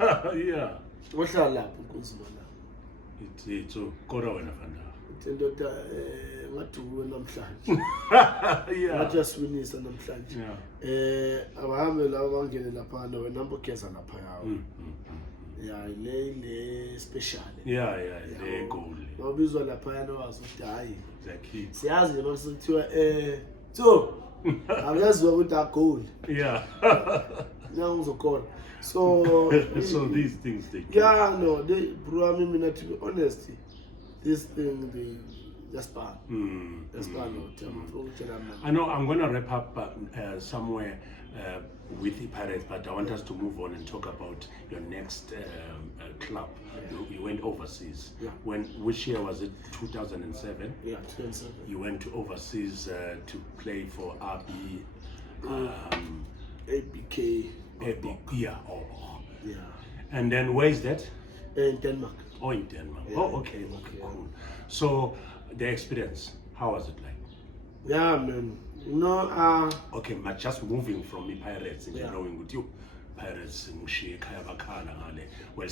yeah ohlala lapho kunzima la it's kora wena fanda Dr. ngathi uwe namhlanje yeah ngathi yaswinisa namhlanje abahambe la bangene lapha wena mbogeza lapha yawo yeah le special yeah le goal wabizwa lapha yana wazi ukuthi hayi exactly siyazi nje mase kuthiwa so akaziwa ukuthi a goal yeah now uzokona so these things they yeah no they bro I mean to be honest this thing they just bad. I know I'm going to wrap up somewhere with the Pirates, but I want us to move on and talk about your next club. You went overseas. Yeah. Which year was it? 2007? Yeah, 2007. You went to overseas to play for RB. ABK. Yeah. Yeah. And then where is that? In Denmark. Oh, in Denmark. Yeah, Okay, cool. So the experience, how was it like? Yeah, man. You know, okay, but just moving from the Pirates and knowing with you, Pirates well,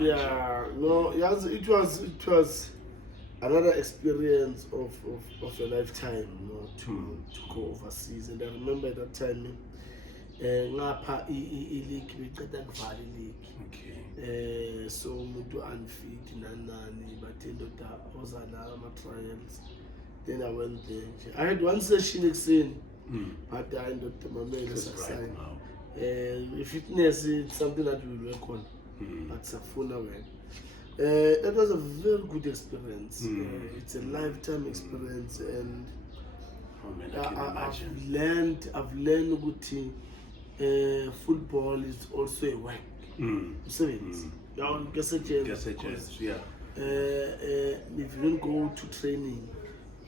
yeah, no, yes, it was another experience of a lifetime, you know, to go overseas. And I remember at that time, ngapha league beqeda kuvala league. Okay. So umuntu unfit nanani but indoda ozana ama trials. Then I went there. I had one session exen but I Dr. Mamela sign. Fitness is something that we work on. But safuna when. That was a very good experience. It's a lifetime experience and I've learned ukuthi football is also a work. If you don't go to training,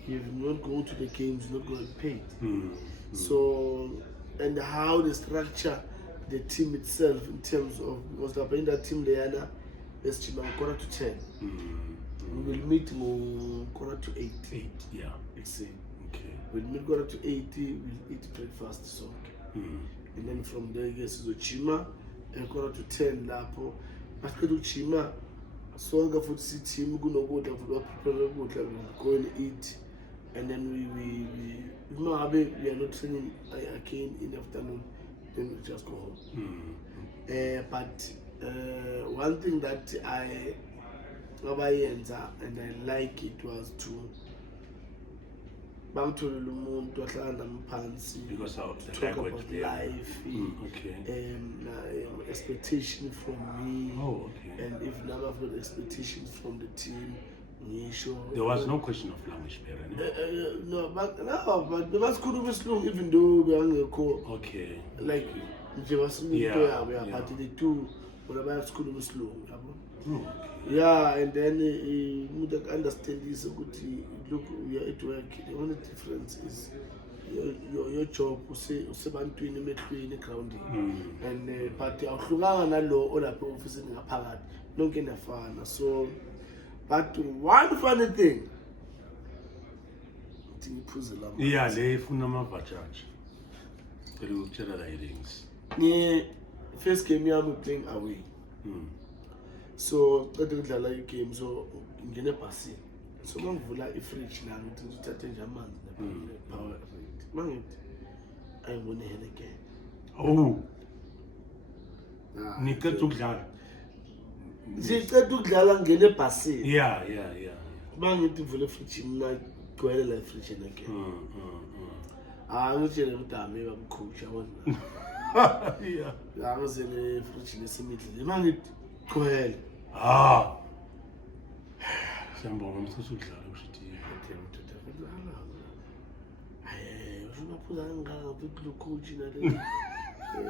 if you don't go to the games, you're not going to be paid. So, and how they structure the team itself in terms of, because they're playing that team Leana, let's team 9:45 to 10. We will meet 8:45 to 8. 8, yeah. Okay. We'll meet 8:45 to 8, we'll eat breakfast, so. And then from there, yes, to Chima, and 9:45 to 10, Lapo. After the Chima, so I got to see team, go and eat. And then we are not training again in the afternoon, then we just go home. But one thing that I and I like it was to because of the talk about life, expectation from me, and if none of the expectations from the team. There was no question of language barrier. No, but there was good Muslim even though we are call. Okay. Like there was but the two whatever school Muslim. Yeah, and then you understand this look we are at work. The only difference is your job usebantu in grounding and but awuhlukanga nalo olapha office ngaphakathi lonke nafana. So but one funny thing, yeah, they funama bajaj. The first game we playing away. So I didn't like game, so I'm gonna pass it. So I'm gonna fridge now to start a man power rate. I'm going ahead again. Oh. Niqeda ukudlala. Siqeda ukudlala ngene ebhasini. Yeah. Mangithi vule fridge mina gcwele la fridge again. Ngitshela ukuthi ame bamkhusha wona. Yeah. La ngizele fridge lesimidlile. Mangithi gcwele. Siyambonga msasa ukudlala ushithi. Ufuna ngaphi coach na le.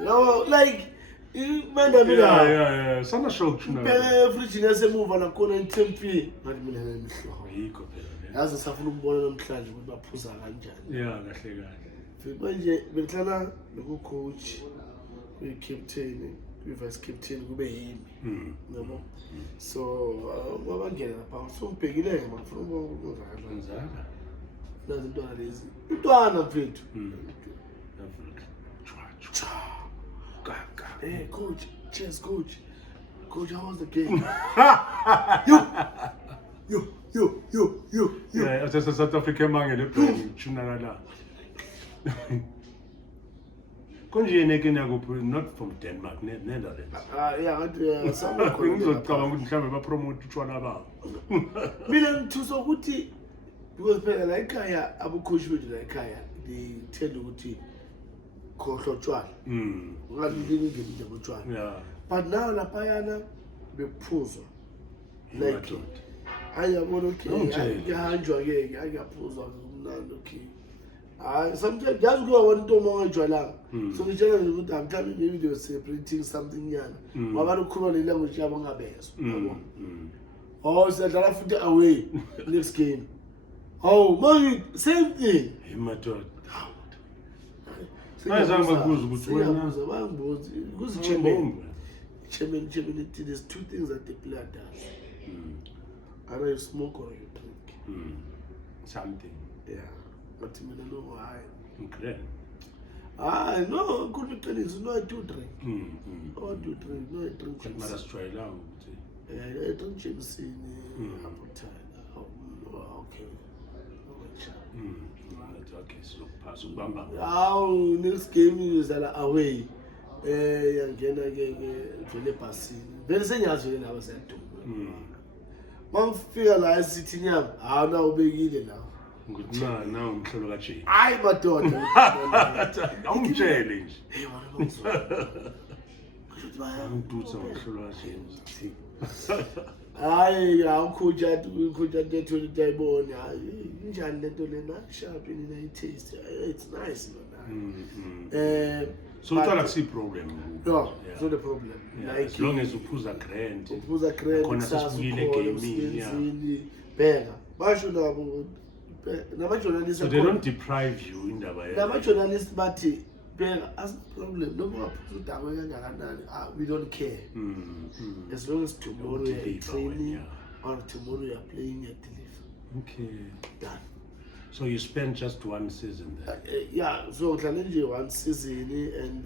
No, like mina Yeah. Sana show tuna. Fridge ngasemuva nakhona iTMP ngathi mina nemihlobo. Yikho phela. Yazi safuna ukubona namhlanje ukuthi baphuza kanjani. Yeah, kahle. Manje behlala lo coach captain, vice captain kube yimi. Yabo. So wabangena lapha sombhekile mafuna ukuzakala. Nazi intwana lezi. Intwana mfethu. Hey coach, cheers coach. Coach, how was the game? Yo. Yeah, just South Africa mangele playing tuna la. Konje neke nakuphi not from Denmark, Netherlands. Yeah, ngathi somewhere khona. Ngizocabanga ukuthi mhlawumbe ba promote utshwala ba. Mina ngithusa ukuthi because phela la ekhaya abukhoshi bethu la ekhaya they tell ukuthi khohlwa utshwala. Ungalili ngeni nje utshwala. Yeah. But now lapha yana bephuzwa. Like ayabona okay. Ngiyahanjwa ke ayaphuzwa kumnandi okay. Sometimes just go one to more jwala. So we tell them I'm telling you they were celebrating something yana. Wabantu khuluma le language yabo ngabezwa. Oh, so dala futhi away next game. Oh, man, same thing. Imadoda. Ayizange bakuze ukuthi wena bangibuza kuzi chairman. Chairman there's two things that the player does. Either you smoke or you drink. Something. Yeah. But you know why? Incredible. No, good mechanism. No, I do drink. I do drink. No, I drink. Check my Australia. I don't James in appetite. Okay. Okay, so pass ubamba. Next game is away. Yangena ke vele pasini. Vele senyazi laba sentu. Mangifika la esithi nyama, na ubekile la. Ukuthi na umhlolo ka J. Hayi madoda. Awumtshele nje. Hey wena Umdutsa umhlolo ka J. Hayi awukhuja tethu litayibona hayi injani lento lena sharp ina i-taste it's nice man. So uthola kusi problem. No, it's not a problem. Like as long as uphuza grand. Khona sesibukile gaming yeah. Bheka basho nabo nama-journalists so they don't deprive you indaba yabo. Nama-journalists bathi bheka as problem noma waphuza udakwe kangakanani we don't care. As long as tomorrow you're training or tomorrow you're playing your deliver. Okay. Done. So you spent just one season there? Yeah, so one season and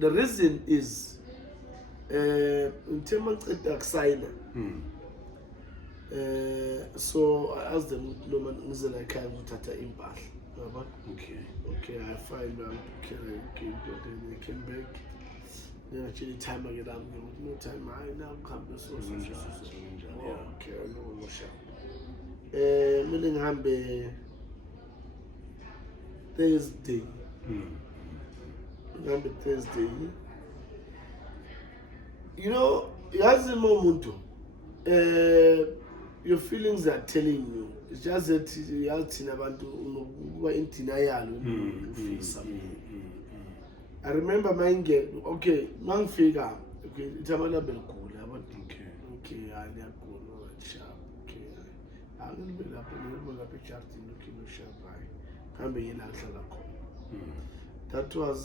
the reason is in terms of signer. So I asked them no man is like I would tata impah. Okay, I find out they came back. Then actually time again I'm no time I now come to so okay, no shot. Mina ngihambe Thursday. Ngihambe Thursday. You know, yazi umuntu your feelings are telling you. It's just that yazi abantu unokuba in denial ufeel something. I remember okay, mangifika okay, ithamana belgula abantu okay, ayakula sharp. I'm going to be up a chart looking to shop. Can't be in that was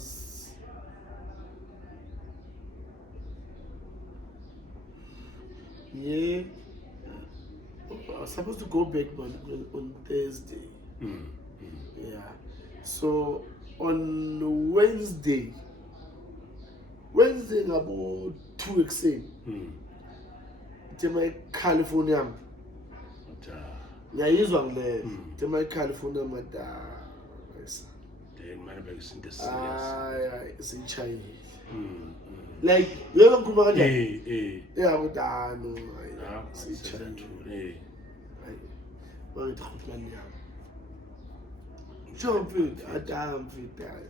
I was supposed to go back on Thursday. Yeah. So on Wednesday about 2 weeks in, to my California. Ngiyayizwa ngile tema eCalifornia mada then manabek into serious. It's in Chinese. Like, you ever come back? Yeah, but no, it's in Chinese. Well, it's hot man. Jump it, I damn fit that.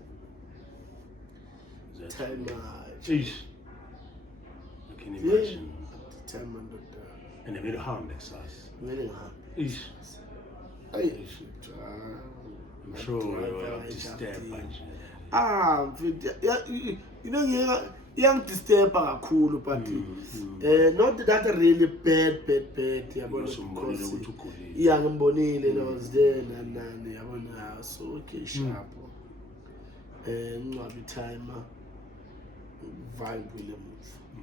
Time, Jeez. I can imagine. Time under and a bit of harm next us. very hard. Ish. I should try. I'm sure we will disturb. You know, young disturb kakhulu, but not that really bad. Because ngibonile was there nani yabona, so okay sharp. Ngabi time vibe with them.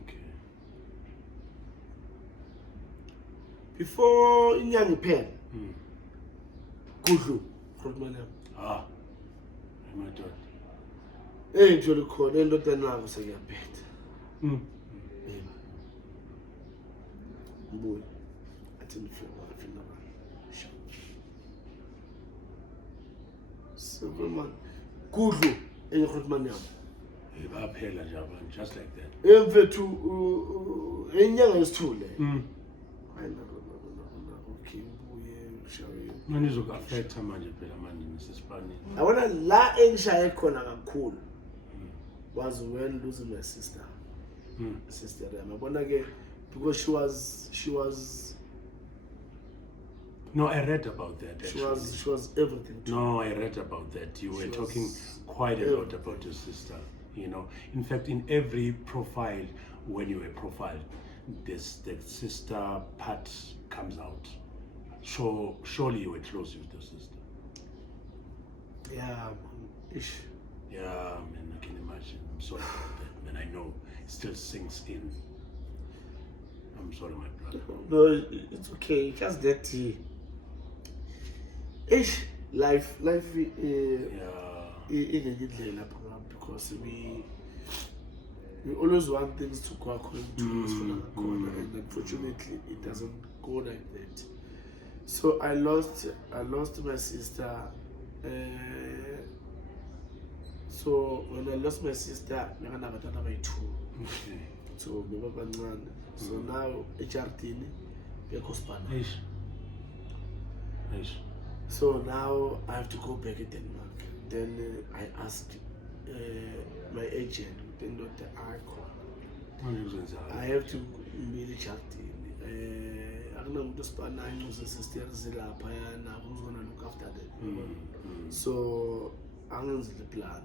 Okay. Before inyanga iphela. Kudlu khulumana. My daughter. Njalo khona indoda nako sekuyaphetha. Mbuye athi ngifika ngafika so man kudlu engikhulumana yami. Baphela nje abantu just like that. Mfethu inyanga yesithule. Hayi okay ubuye ushawe. Manje izokuaffecta manje phela manje nesesipanini. Yabona la engishaye khona kakhulu was when losing my sister. Sister yami yabona ke because she was No, I read about that actually. She was everything to No, I read about that. You were talking quite a lot about your sister. You know, in fact, in every profile, when you were profiled, the sister part comes out. So surely you were close with your sister. Yeah, ish. Yeah, man, I can imagine. I'm sorry about that, man. I know it still sinks in. I'm sorry, my brother. No, it's okay. Just that ish life because we always want things to go according to us, and unfortunately it doesn't go like that. So I lost my sister. So when I lost my sister, I had two. So so now HRT So now I have to go back to Denmark. Then I asked my agent, then Dr. I have to meet HRT. I'm going to spend 9 months sisters and who's going to look after them. So I'm going to plan.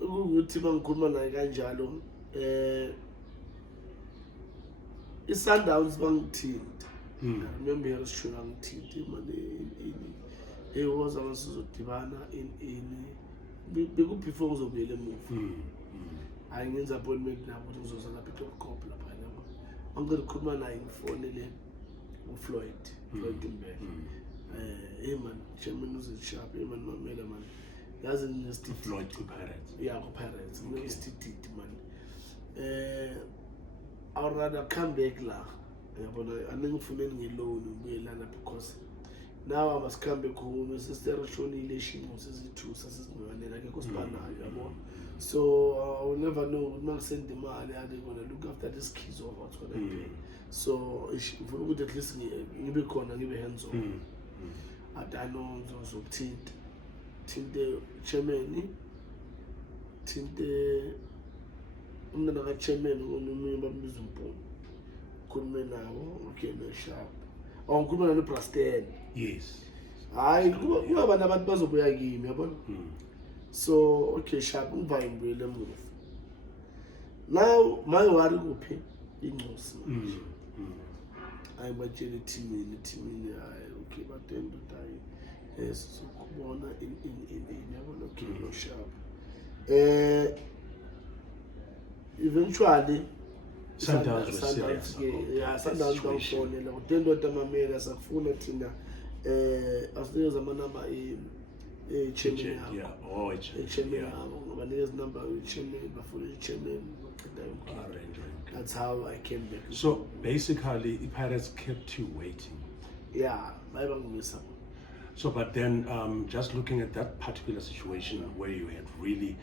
Ukuthi bangikhuluma naye kanjalo iSundowns bangithinta. I remember yarisho ngithinta manje was abasizodibana in beku before ngizobuyela emuva. Angenza appointment nabo ukuthi ngizoza lapha eCop lapha yabo. Angikhuluma naye ngifonele uFloyd Mbeki. Hey man, chairman was sharp, hey man, mamela man. Yazi nginesti Floyd to Pirates. Yeah, go Pirates. Nginesti man. I'd rather come back la. Yabona anengifune ngeloan ngibuyelana because now I must come back home. My sister shonile shimo sesithu sasizingwanela ke kusibanayo yabo. So I will never know when I send the money and they're going to look after this kids or what's going to pay. So if we would at least ngibe khona ngibe hands on. I know so tinte chairman tinte umntana ka chairman ngomunye bambiza umpho khulume nawo okay no sharp awukhuluma no Preston. Yes. Hayi kuba abantu bazobuya kimi yabona. So okay sharp ungivaye ngibuyele emuva. Now my worry kuphi incosi manje. I batshele teamini hayi okay batendo tayi esizokubona in yabona okay no sharp. Eventually Sundowns was serious. Yeah, Sundowns bangfonela utendo tamamela sakufuna thina asinikeza amanamba chairman yabo. Chairman yabo ngobanikeza number chairman bafuna chairman baqeda yonke. That's how I came back. So basically, the Pirates kept you waiting. Yeah, bayibangisa. So, but then, just looking at that particular situation where you had really,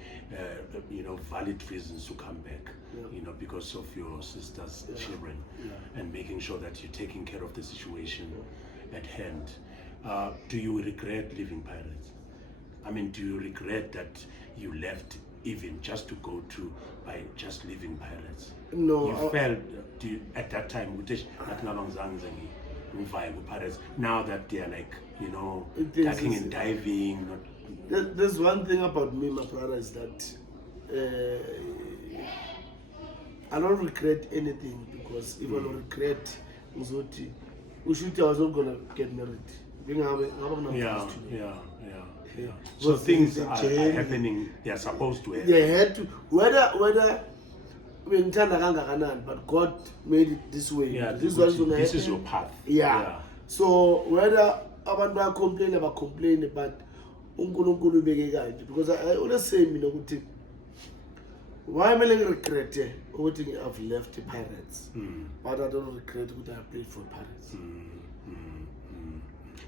valid reasons to come back, because of your sister's children, and making sure that you're taking care of the situation at hand. Do you regret leaving Pirates? I mean, do you regret that you left even just to go to by just leaving Pirates? No. You felt at that time, Pirates, now that they're like, ducking and diving. There's one thing about me, my brother, is that I don't regret anything, because if I don't regret, I was not going to get married. So things are happening, they're supposed to happen. They had to, whether but God made it this way. This is your path. So whether abantu complain about complain, but because I always say, why am I regret I've left the Pirates, but I don't regret what I played for Pirates.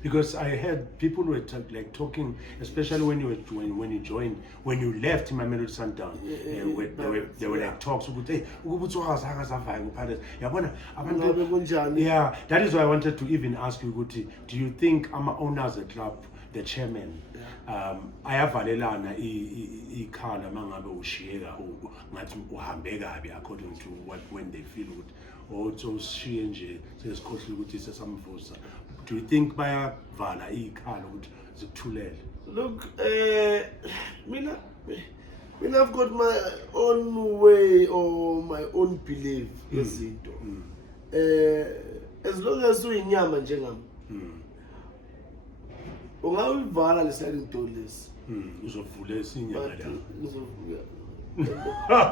Because I heard people were talking, especially when you joined, when you left Mamelodi Sundowns, there were like talks. Yeah, that is why I wanted to even ask you, do you think owners at the club, the chairman, ayavalelana ikhala mangabe ushiyeka ngathi uhambe kabi according to when they feel good, or to shiye nje sesikhohle ukuthi sesamvusa? Do you think bayavala ikhala ukuthi zikuthulele? Look, I've got my own way or my own belief yezinto. As long as uyinyama njengami, ungayivala lesliding door lesi. Uzovula isinyama la.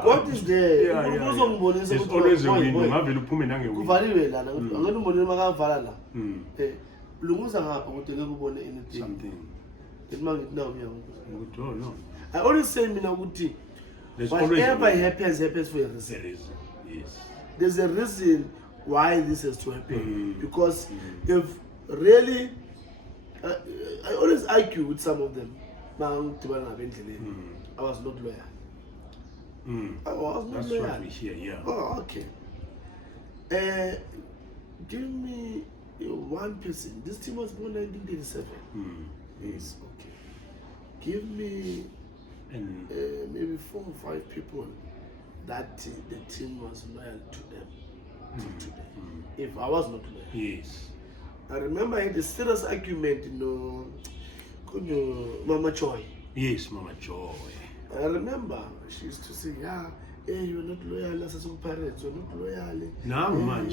God is there. There's always a window. Ngavela uphume nangewindow. Kuvaliwe lana. Angeke umbone makavala la. Lunguza ngapha ukuthi ngeke ubone anything. Something. No. I always say mina ukuthi whatever happens for a reason. Yes. There's a reason why this has to happen. Because if really, I always argue with some of them. I was not loyal. I was not That's loyal. what we hear, yeah. Oh, okay. Give me one person. This team was born 1937. Yes, okay. Give me maybe 4 or 5 people that the team was loyal to them today. If I was not loyal. Yes. I remember I had a serious argument, Mama Joy. Yes, Mama Joy. I remember she used to say, you're not loyal, as a parents, you're not loyal. Now, man,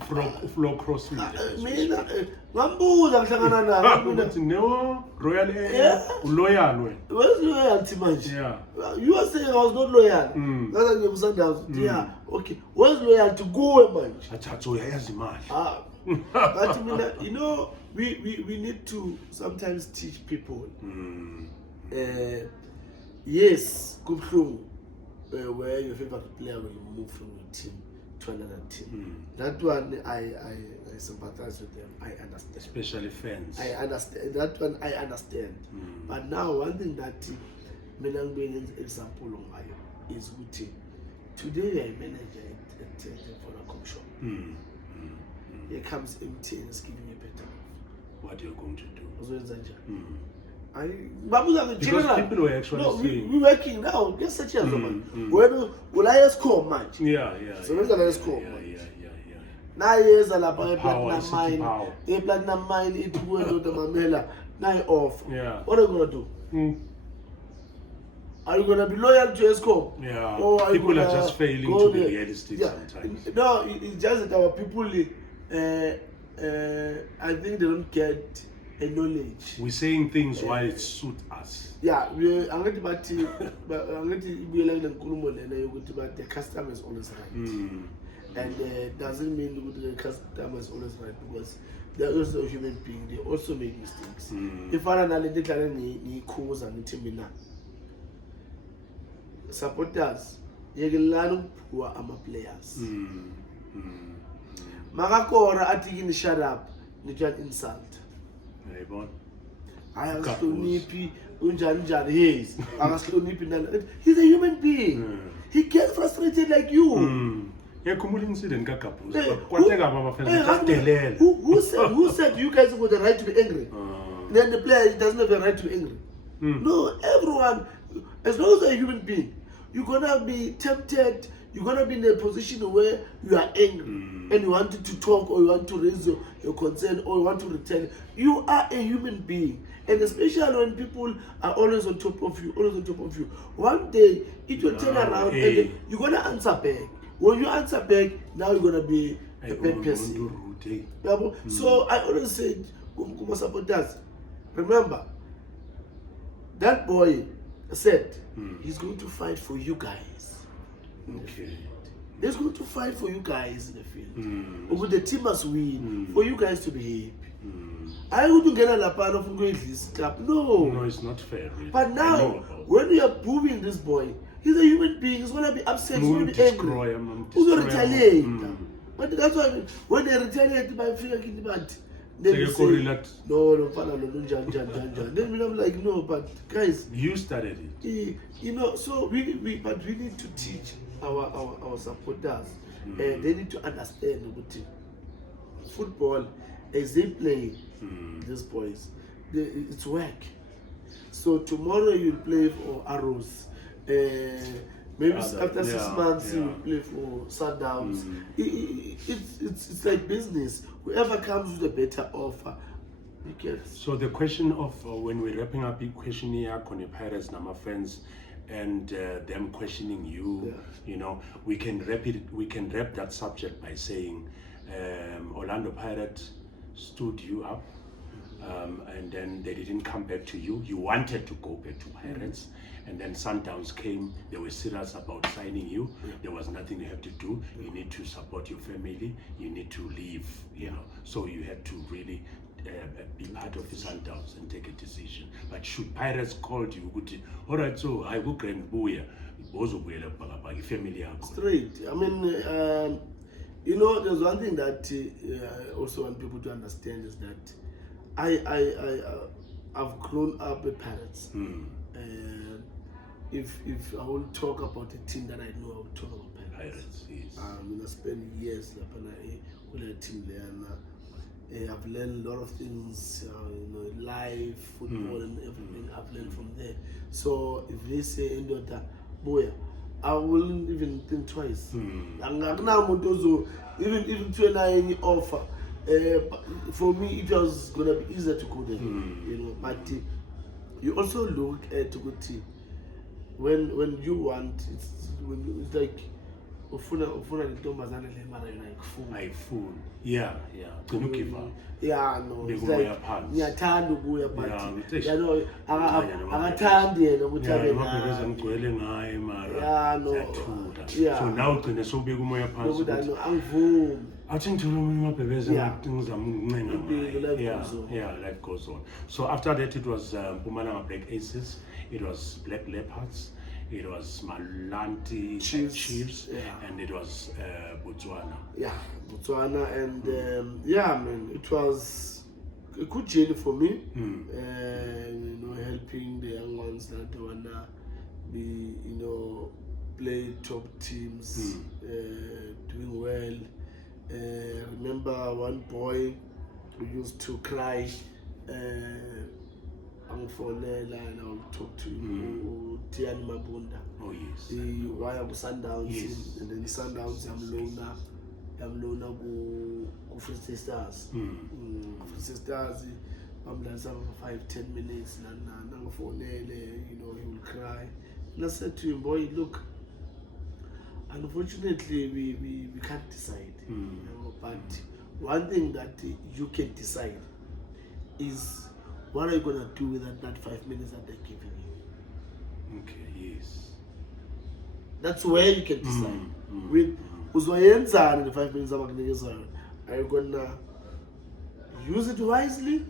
flow cross me. Mina, no, royal, loyal. Where's loyalty, man? Yeah. You are saying I was not loyal. Yeah, okay. Where's loyal to go, man? But we need to sometimes teach people. Yes, where your favorite player will move from your team to another team. That one I sympathize with them. I understand. Especially fans. I understand. That one I understand. But now one thing that Menangbe example on is good. Today I manage at Vodacom shop. Here comes MTN is giving me better. What are you going to do? Because people were actually saying, we're working now. Just such as man. Will I score much? Yeah. So when I score much? Yeah. 9 years and a platinum mine. A platinum mine. It will do the mamela. 9 off. Yeah. What are you gonna do? Are you gonna be loyal to ESCOM? Yeah. Or are people you are just failing to be realistic sometimes. No, it's just that our people. I think they don't get a knowledge. We're saying things while it suits us. Yeah, the customer is always right. And doesn't mean the customer is always right, because they're also a human being. They also make mistakes. If I analyze ni cause and timina supporters, who are players. Magakora atigin shut up, you can insult. akahloniphi unjani yes akahloniphi nani. He's a human being. He gets frustrated like you. Yakhumbula incident kaGabuza. Hey, Kwateka abafana badelela. Who said you guys got the right to be angry? Then the player doesn't have the right to be angry. No, everyone, as long as you're a human being, you're gonna be tempted. You're gonna be in a position where you are angry and you want to talk or you want to raise your concern or you want to return. You are a human being, and especially when people are always on top of you, one day it will turn around and then you're gonna answer back. When you answer back, now you're gonna be a bad person. So I always said, Kuma supporters, remember that boy said he's going to fight for you guys. Okay. He's going to fight for you guys in the field. With the team must win for you guys to be happy. I wouldn't get a lapano from going to this club. No, it's not fair. Really. But now, when we are booing this boy, he's a human being. He's gonna be upset. He's gonna be angry. He's gonna retaliate. But that's why when they retaliate, my finger can bad. Then you say, no, then I'm like, no, but guys, you started it. You know, so we need to teach our supporters. They need to understand what football as they play. These boys, it's work. So tomorrow you play for Arrows. Maybe after 6 months you play for Sundowns. It's like business. Whoever comes with a better offer, you get. So the question of when we're wrapping up the question here, on the Pirates and my friends, and them questioning you, you know, we can wrap that subject by saying Orlando Pirates stood you up. And then they didn't come back to you. You wanted to go back to Pirates, and then Sundowns came. They were serious about signing you. There was nothing you have to do. You need to support your family. You need to leave. You know, so you had to really be part of the Sundowns and take a decision. But should Pirates called you, all right, so I will grand boy, family. Straight. I mean, you know, there's one thing that also want people to understand is that I've grown up with Pirates. If I will talk about the team that I know, I will talk about Pirates. Yes. I spent years with a team there. I've learned a lot of things, you know, life, football, and everything. I've learned from there. So if they say boy, I wouldn't even think twice. Even to any offer. For me, it was gonna be easier to go there, you know. But you also look at when you want, it's like ufuna intombazane le mara yona ayifuni. Yeah. Don't give up. Yeah, no. It's like ngiyathanda ukuya but yalo akathandi yena ukuthi abe nayo. Ngigcwele ngaye mara. Yeah, no. Yeah. So now ugcine sobeka umoya phansi. No, angivumi. I think life goes on. So after that, it was Mpumalanga Black Aces, it was Black Leopards, it was Malanti Chiefs, and it was Botswana. Yeah, Botswana, and man, it was a good journey for me. You know, helping the young ones that wanna be, you know, play top teams, doing well. Remember one boy who used to cry, and I'll talk to you, Tiani Mabunda. Oh yes. Why I'm Sundowns, and then Sundowns I'm Lona go Free Stars. Free Stars, I'm like for 5-10 minutes, and you know, he will cry. And I said to him, boy, look, unfortunately, we can't decide. You know, but one thing that you can decide is what are you gonna do with that 5 minutes that they're giving you? Okay, yes. That's where you can decide. With uzoyenza in the 5 minutes are you gonna use it wisely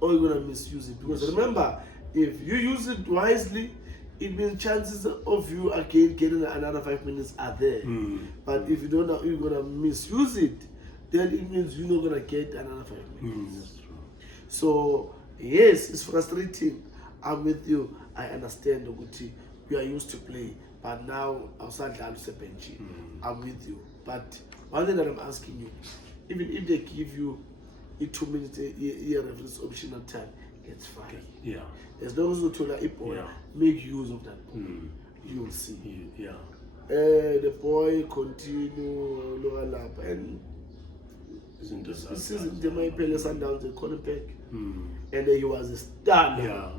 or are you gonna misuse it? Because remember, if you use it wisely, it means chances of you again getting another 5 minutes are there. But if you don't know, you're gonna misuse it, then it means you're not gonna get another 5 minutes. That's true. So Yes, it's frustrating. I'm with you. I understand ukuthi you are used to play, but now outside the bench. I'm with you. But one thing that I'm asking you, even if they give you a 2 minutes a reference optional time, it's fine. Yeah. As long as you tell a boy, make use of that ball. You will see. Yeah. The boy continue lower lap and this is the my Pele Sundowns they call him back. And he was a star. Yeah.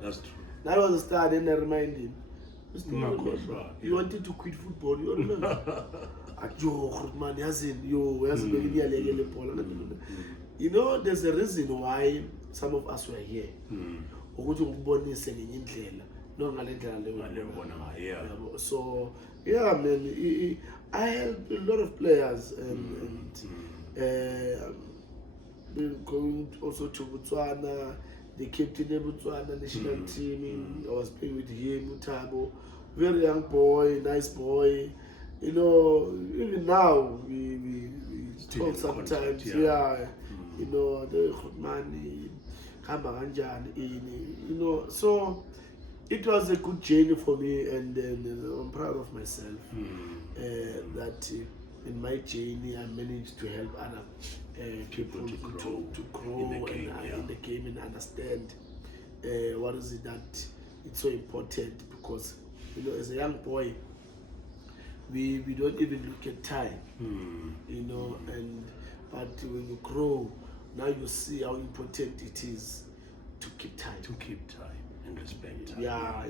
That's true. That was a star, then I remind him. You wanted to quit football, you remember? Man, you know, there's a reason why some of us were here. So yeah, man, I helped a lot of players and going also to Botswana, the captain of Botswana national team. I was playing with him, Utabo, very young boy, nice boy. You know, even now we talk sometimes. Yeah. You know, the money, you know, so it was a good journey for me, and I'm proud of myself that in my journey I managed to help other people to grow in the game and understand what is it that it's so important, because you know, as a young boy we don't even look at time, you know, but when you grow now you see how important it is to keep time. And respect time. Yeah.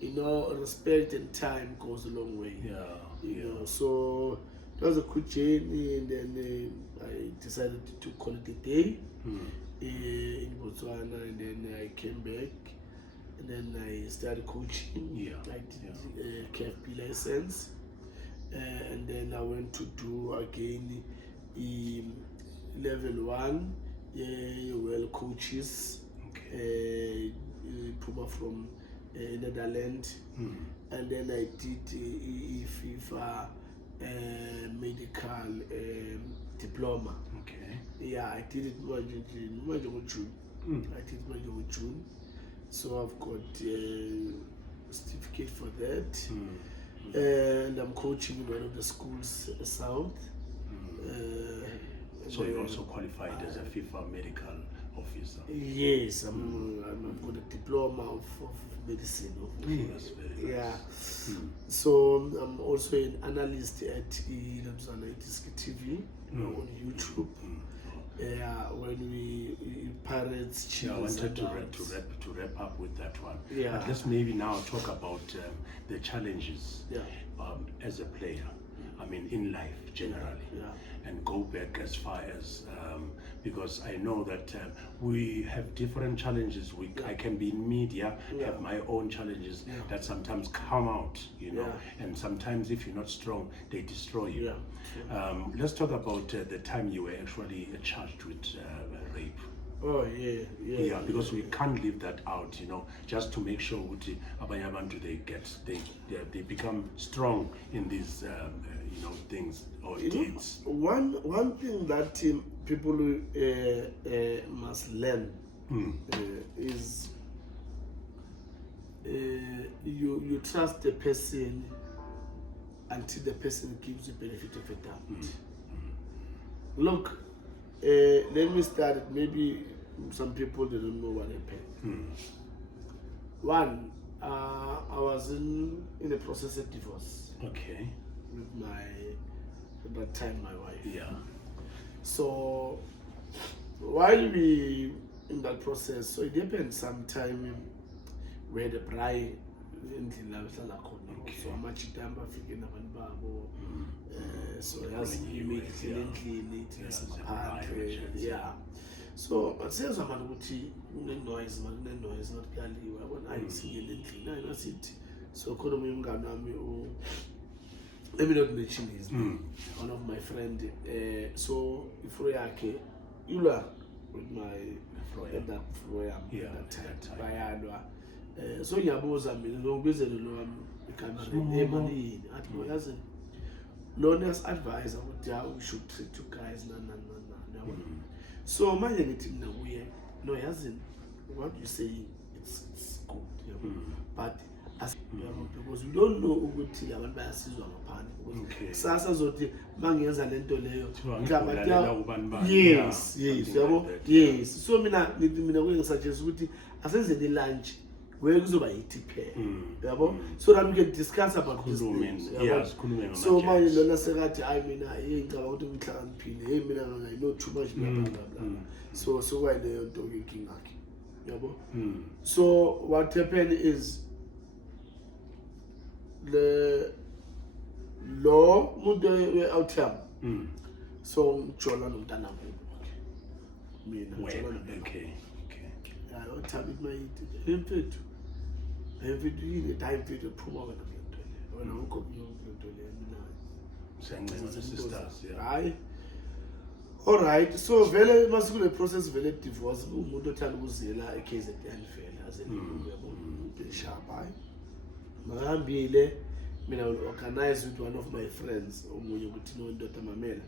You know, respect and time goes a long way. You know, so it was a good journey, and then I decided to call it a day in Botswana, and then I came back, and then I started coaching. I did KFP license, and then I went to do again level 1, well coaches. Puma from Netherlands, and then I did FIFA medical diploma. Yeah, I did it in June. So I've got a certificate for that, and I'm coaching in one of the schools south. So you also qualified as a FIFA medical officer? Yes, I've got a diploma of medicine. That's very nice. So I'm also an analyst at TV on YouTube. When we Pirates Chiefs. I wanted to wrap up with that one. But let's maybe now talk about the challenges as a player. I mean, in life generally, and go back as far as because I know that we have different challenges. I can be in media, have my own challenges that sometimes come out, you know, and sometimes if you're not strong, they destroy you. Let's talk about the time you were actually charged with rape. Oh yeah. Because we can't leave that out, you know, just to make sure they become strong in these you know, things or deeds. One thing that people must learn is you trust the person until the person gives you benefit of the doubt. Look, let me start. Maybe some people they don't know what happened. One, I was in the process of divorce. Okay. With at that time my wife. So while we in that process, so it happened sometime we had a bride in the so much time afika nabantu babo so immediately so siyazwa manje ukuthi noise not kaliwe yabona ayisingile endlini ayinasithi so khona umunye umngane wami let me not mention his name. One of my friend so ifro yakhe yula with my friend that time bayalwa so ngiyabuza mina ngokubizela lo wami ikamera emalini athi boyazi Lone's advisor would we should treat you guys, no. So manje ngithi mina kuye no yazi what you say it's good but because we don't know ukuthi abantu bayasizwa ngaphandle sasa zothi mangenza lento leyo yes yabo yes so mina kuyengisuggest ukuthi asenzeni lunch where kuzoba yithi phela yabo so that we can discuss about this yes so manje lona sekathi hayi mina ngicabanga ukuthi ngihlakaniphile mina I know too much blah blah blah so kwaleyo nto inkinga yakhe yabo so what happened is lo muntu we-outcome so ngijola nomntana kubo mina ngijola outcome imayiti emfethu yini dayimfethu ephuma wena ukho sisters hayi alright so vele masikule process vele divorce umuntu othanda ukuziyela eKZN vele azeniyabo sharp hayi mahambile mina organize with one of my friends omunye ukuthi nondoda mamela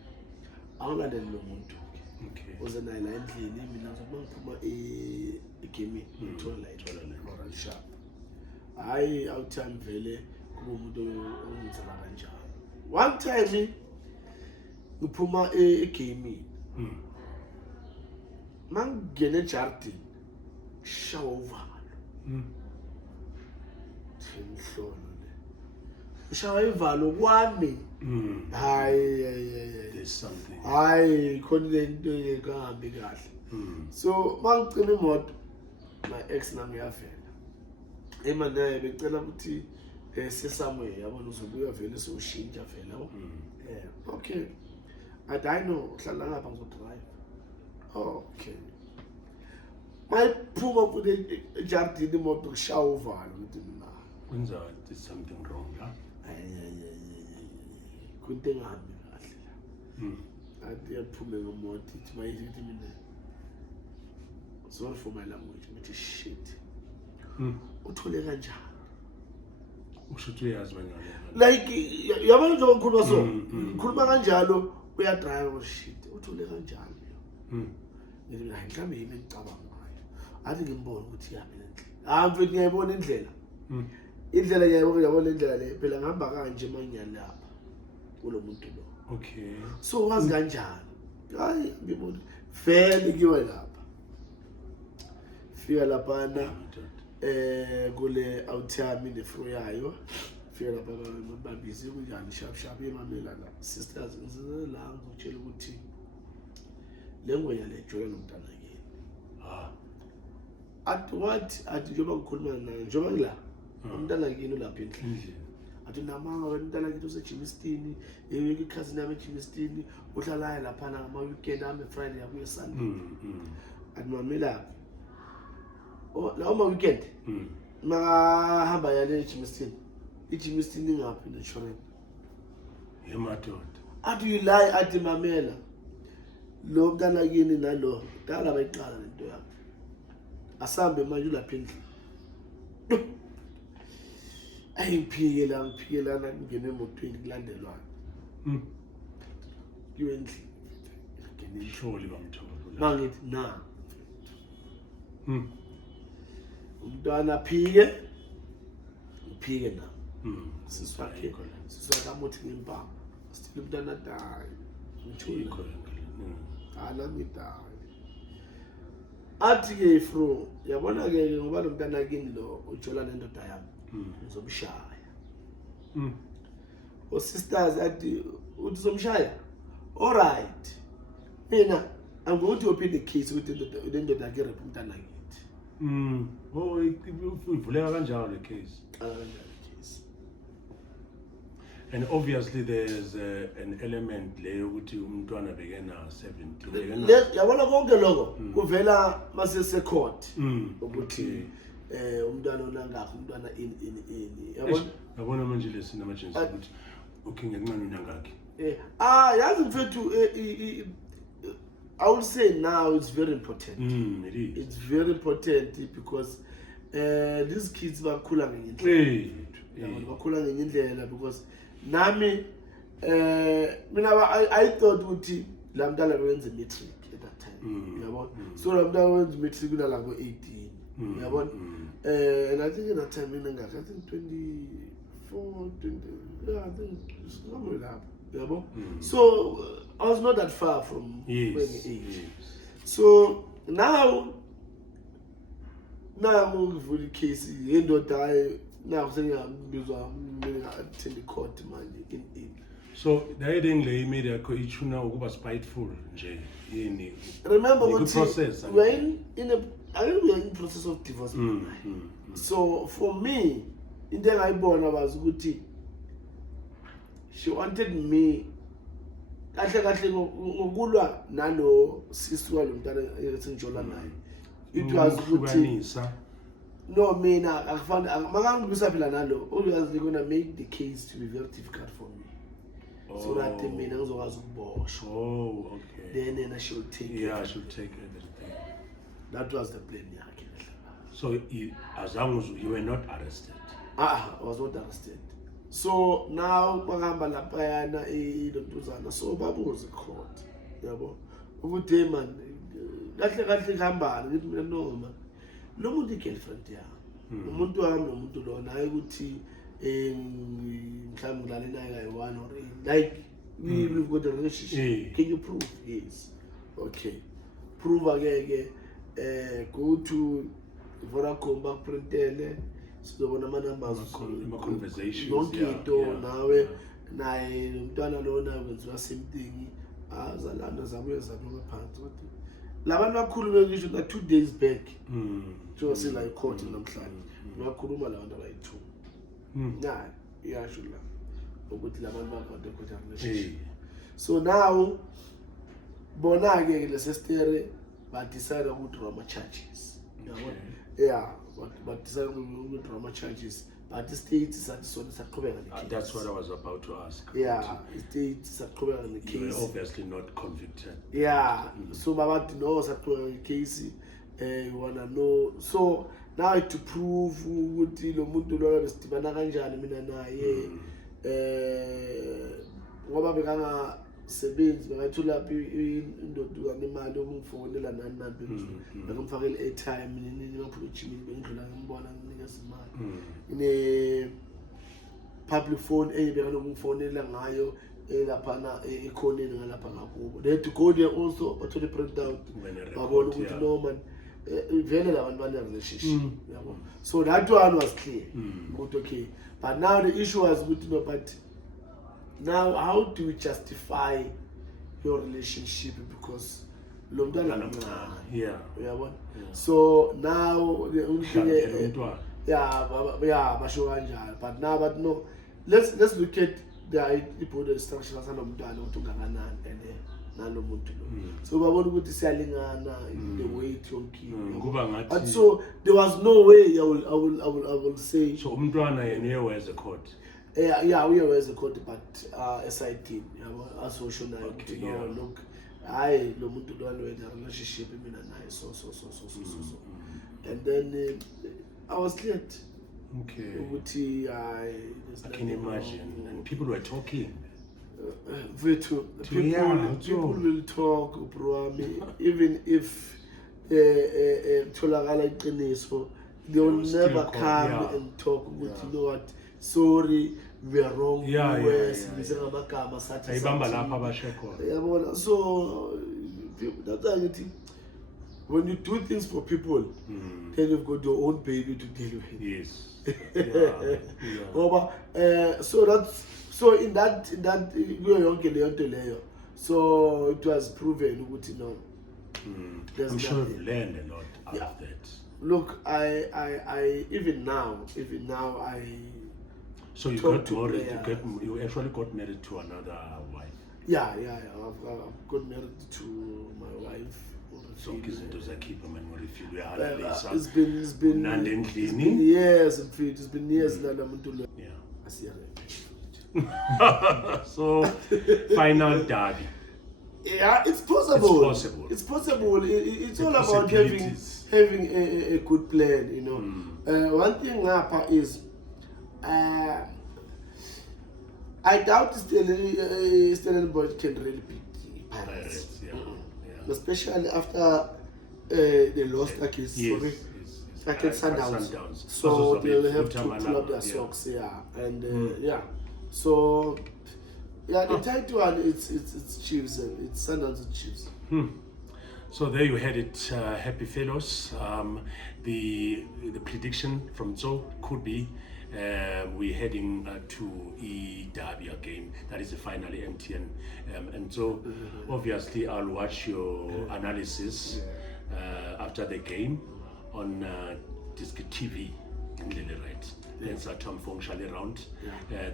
awulandele lo muntu uze naye la endlini mina ngizophuma egame ngithola la sharp hayi outcome vele kuba umuntu ongizela kanjalo one time ngiphuma egame mangene ejarden shawa uvalo Mhlolo ushawa ivalo kwami hayi there's something hayi khona lento engahambi kahle so mangicina imoto my ex nami yavela naye becela ukuthi sesamwe yabona uzobuya vele soshintsha vela okay I know uhlala ngapha ngizodrive okay mayiphuma kule ejardini imoto kushawa uvalo ukuthi kwenza there's something wrong kunto engahambi kahle la ade yaphume ngomoto ithi mayithi mina sorry for my language but shit uthole kanjani ushuthi uyazi manje like yabona nje ngikhuluma so ngikhuluma kanjalo uyadrive shit uthole kanjani ngithi mhlawumbe yini engicabangayo athi ngimbone ukuthi yapi lendlela mfethu ngiyayibona indlela yabona indlela le phela ngihamba kanje manje lapha kulo muntu lo okay so wazi kanjani hayi ngibona vele kiwe lapha fika lapha na kule outcome nefro yayo fika lapha babhizi kunjani sharp emamela la sisters ngizela ngitshela ukuthi lengwenya le jola nomntana yini at njoba ngikhuluma naye njoba ngila umntana yini lapha endlini athi namanga umntana kithi useJimistini cousin yami eJimistini uhlala lapha ngama weekend ame Friday yabuye Sunday athi mamela la ma weekend mahamba yale eJimistini ngaphi insurance yemadoda athi you lie athi mamela lo mntana yini nalo dala bayiqala lento yakhe asambe manje lapha endlini ngiphikela ngene emotweni kulandelwana endlini ngene surely bamthola mangithi na umntwana phike na siswakhe amuthi ngempama still umntwana dayi ngithula ala ngidayi athi ke fro yabona ke ngoba lo mntana kini lo ujola nendoda yami ngizomshaya sisters athi uthi uzomshaya alright mina angokuthi open the case ukuthi lendoda ke rep umntana kithi ivuleka kanjalo le case and obviously there's an element leyo ukuthi umntwana bekena 17 yabona konke lokho kuvela masese court ukuthi umntwana onangakho umntwana in yabona manje lesi namajensi ukuthi okay ngiyancane unyangakhe yazi mfethu I would say now it's very important. It is. It's very important because these kids bakhula ngendlela. Bakhula ngendlela because nami mina I thought ukuthi la mntana wenze matric at that time. yabona. So mna wenza matric kuna la ko 18 yabona. And I think in that time mina ngaka I think 24 20 yeah I think somewhere like yabona. So I was not that far from 28. So now ngivula icase yendoda now sengiyabizwa mina attend the court manje in So the ending le made a ichuna ukuba spiteful nje yini. Remember what process we're in a process of divorce. So for me into engayibona was ukuthi she wanted me kahle ngokulwa nalo sisi walomntana esengijola naye. It was ukuthi no mina akufani makangibisa phela nalo always they're going to make the case to be very difficult for me. So that mina ngizokwazi ukuboshwa. Oh, okay. Then she'll take she'll take everything. That was the plan yakhe. So as long as you were not arrested. I was not arrested. So now bahamba lapha yana ilontuzana so babuze court. Yabo. Ukuthi man kahle khambana ngithi mina no man. Lo muntu girlfriend yami. Umuntu wami nomuntu lona hayi ukuthi mhlawumbe ngilale naye kayi-1 or like we've got a relationship. Can you prove? Yes. Okay. Prove again. Go to Vodacom bakuprintele sizobona ama-numbers conversations yonke into nawe naye nomntwana lona wenziwa same thing azalana zabuye zabuye phansi kodwa labantu bakhulume ngisho na 2 days back so sila icourt namhlanje ngakhuluma labantu abayi2 na iyasho la ukuthi labantu bakade kodwa relationship. So now bona ke lesestere ba decide to draw my charges. Yeah, but decide to draw my charges. But the state is at so that's what I was about to ask. Yeah, the state is at the case. You were obviously not convicted. Yeah, so Baba knows at the case. You wanna know. So now to prove ukuthi lo muntu lo besibana kanjani mina naye ngoba bekanga sebenzi bengathola indoda nemali yokungifonela nani nani ngimfakela airtime nini ngaphujimi bengidlula ngimbona nginikeza imali ine public phone ebekalo ngifonela ngayo lapha ekhoneni ngalapha ngakubo they had to go there also but to the print out babona ukuthi no man vele labantu bane relationship yabo. So that one was clear ukuthi okay but now the issue was ukuthi no but now how do we justify your relationship because lomntwana yabo. So now the only thing basho kanjalo but now but no let's look at the body structure salomntwana ukuthi ungakanani and nalo muntu lo so babona ukuthi siyalingana the weight yonke but so there was no way I will say so umntwana yena where's the court. Yeah, we were as a court, but SIT, as social look, I lo muntu lo alwetha relationship mina naye so. And then I was cleared. Okay. I can imagine. And people were talking. People will talk, bro. Even if tholakala iqiniso, they will never come and talk with you know what. Sorry, we are wrong. So that's why when you do things for people, then you've got your own baby to deal with. Yes. So in that so it was proven I'm sure you've learned a lot out of that. Look, I even now so you got married. You actually got married to another wife. Yeah. I've got married to my wife. So it's been years. It's been years. So final daddy. Yeah, it's possible. It's all about having a good plan, you know. One thing is I doubt still anybody can really beat parents. especially after they lost against Sundowns. So they'll have to pull up their socks, and so the tight one it's Chiefs and it's Sundowns and Chiefs. So there you had it, happy fellows. The prediction from Joe could be we're heading to E Derby again. That is the final MTN. And so obviously I'll watch your analysis after the game on Disc TV in Lily, right? Thanks to Tom Fong Shali around.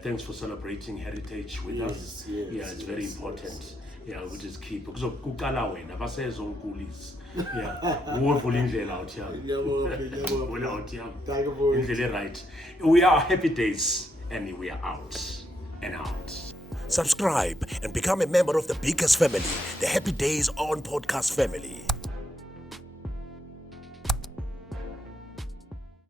Thanks for celebrating heritage with us. It's very important. We just keep because of kukala wena basezonkulisa. Uvula indlela out here. Uvula out here. Indlela right. We are Happy Days and we are out and out. Subscribe and become a member of the biggest family, the Happy Days on Podcast family.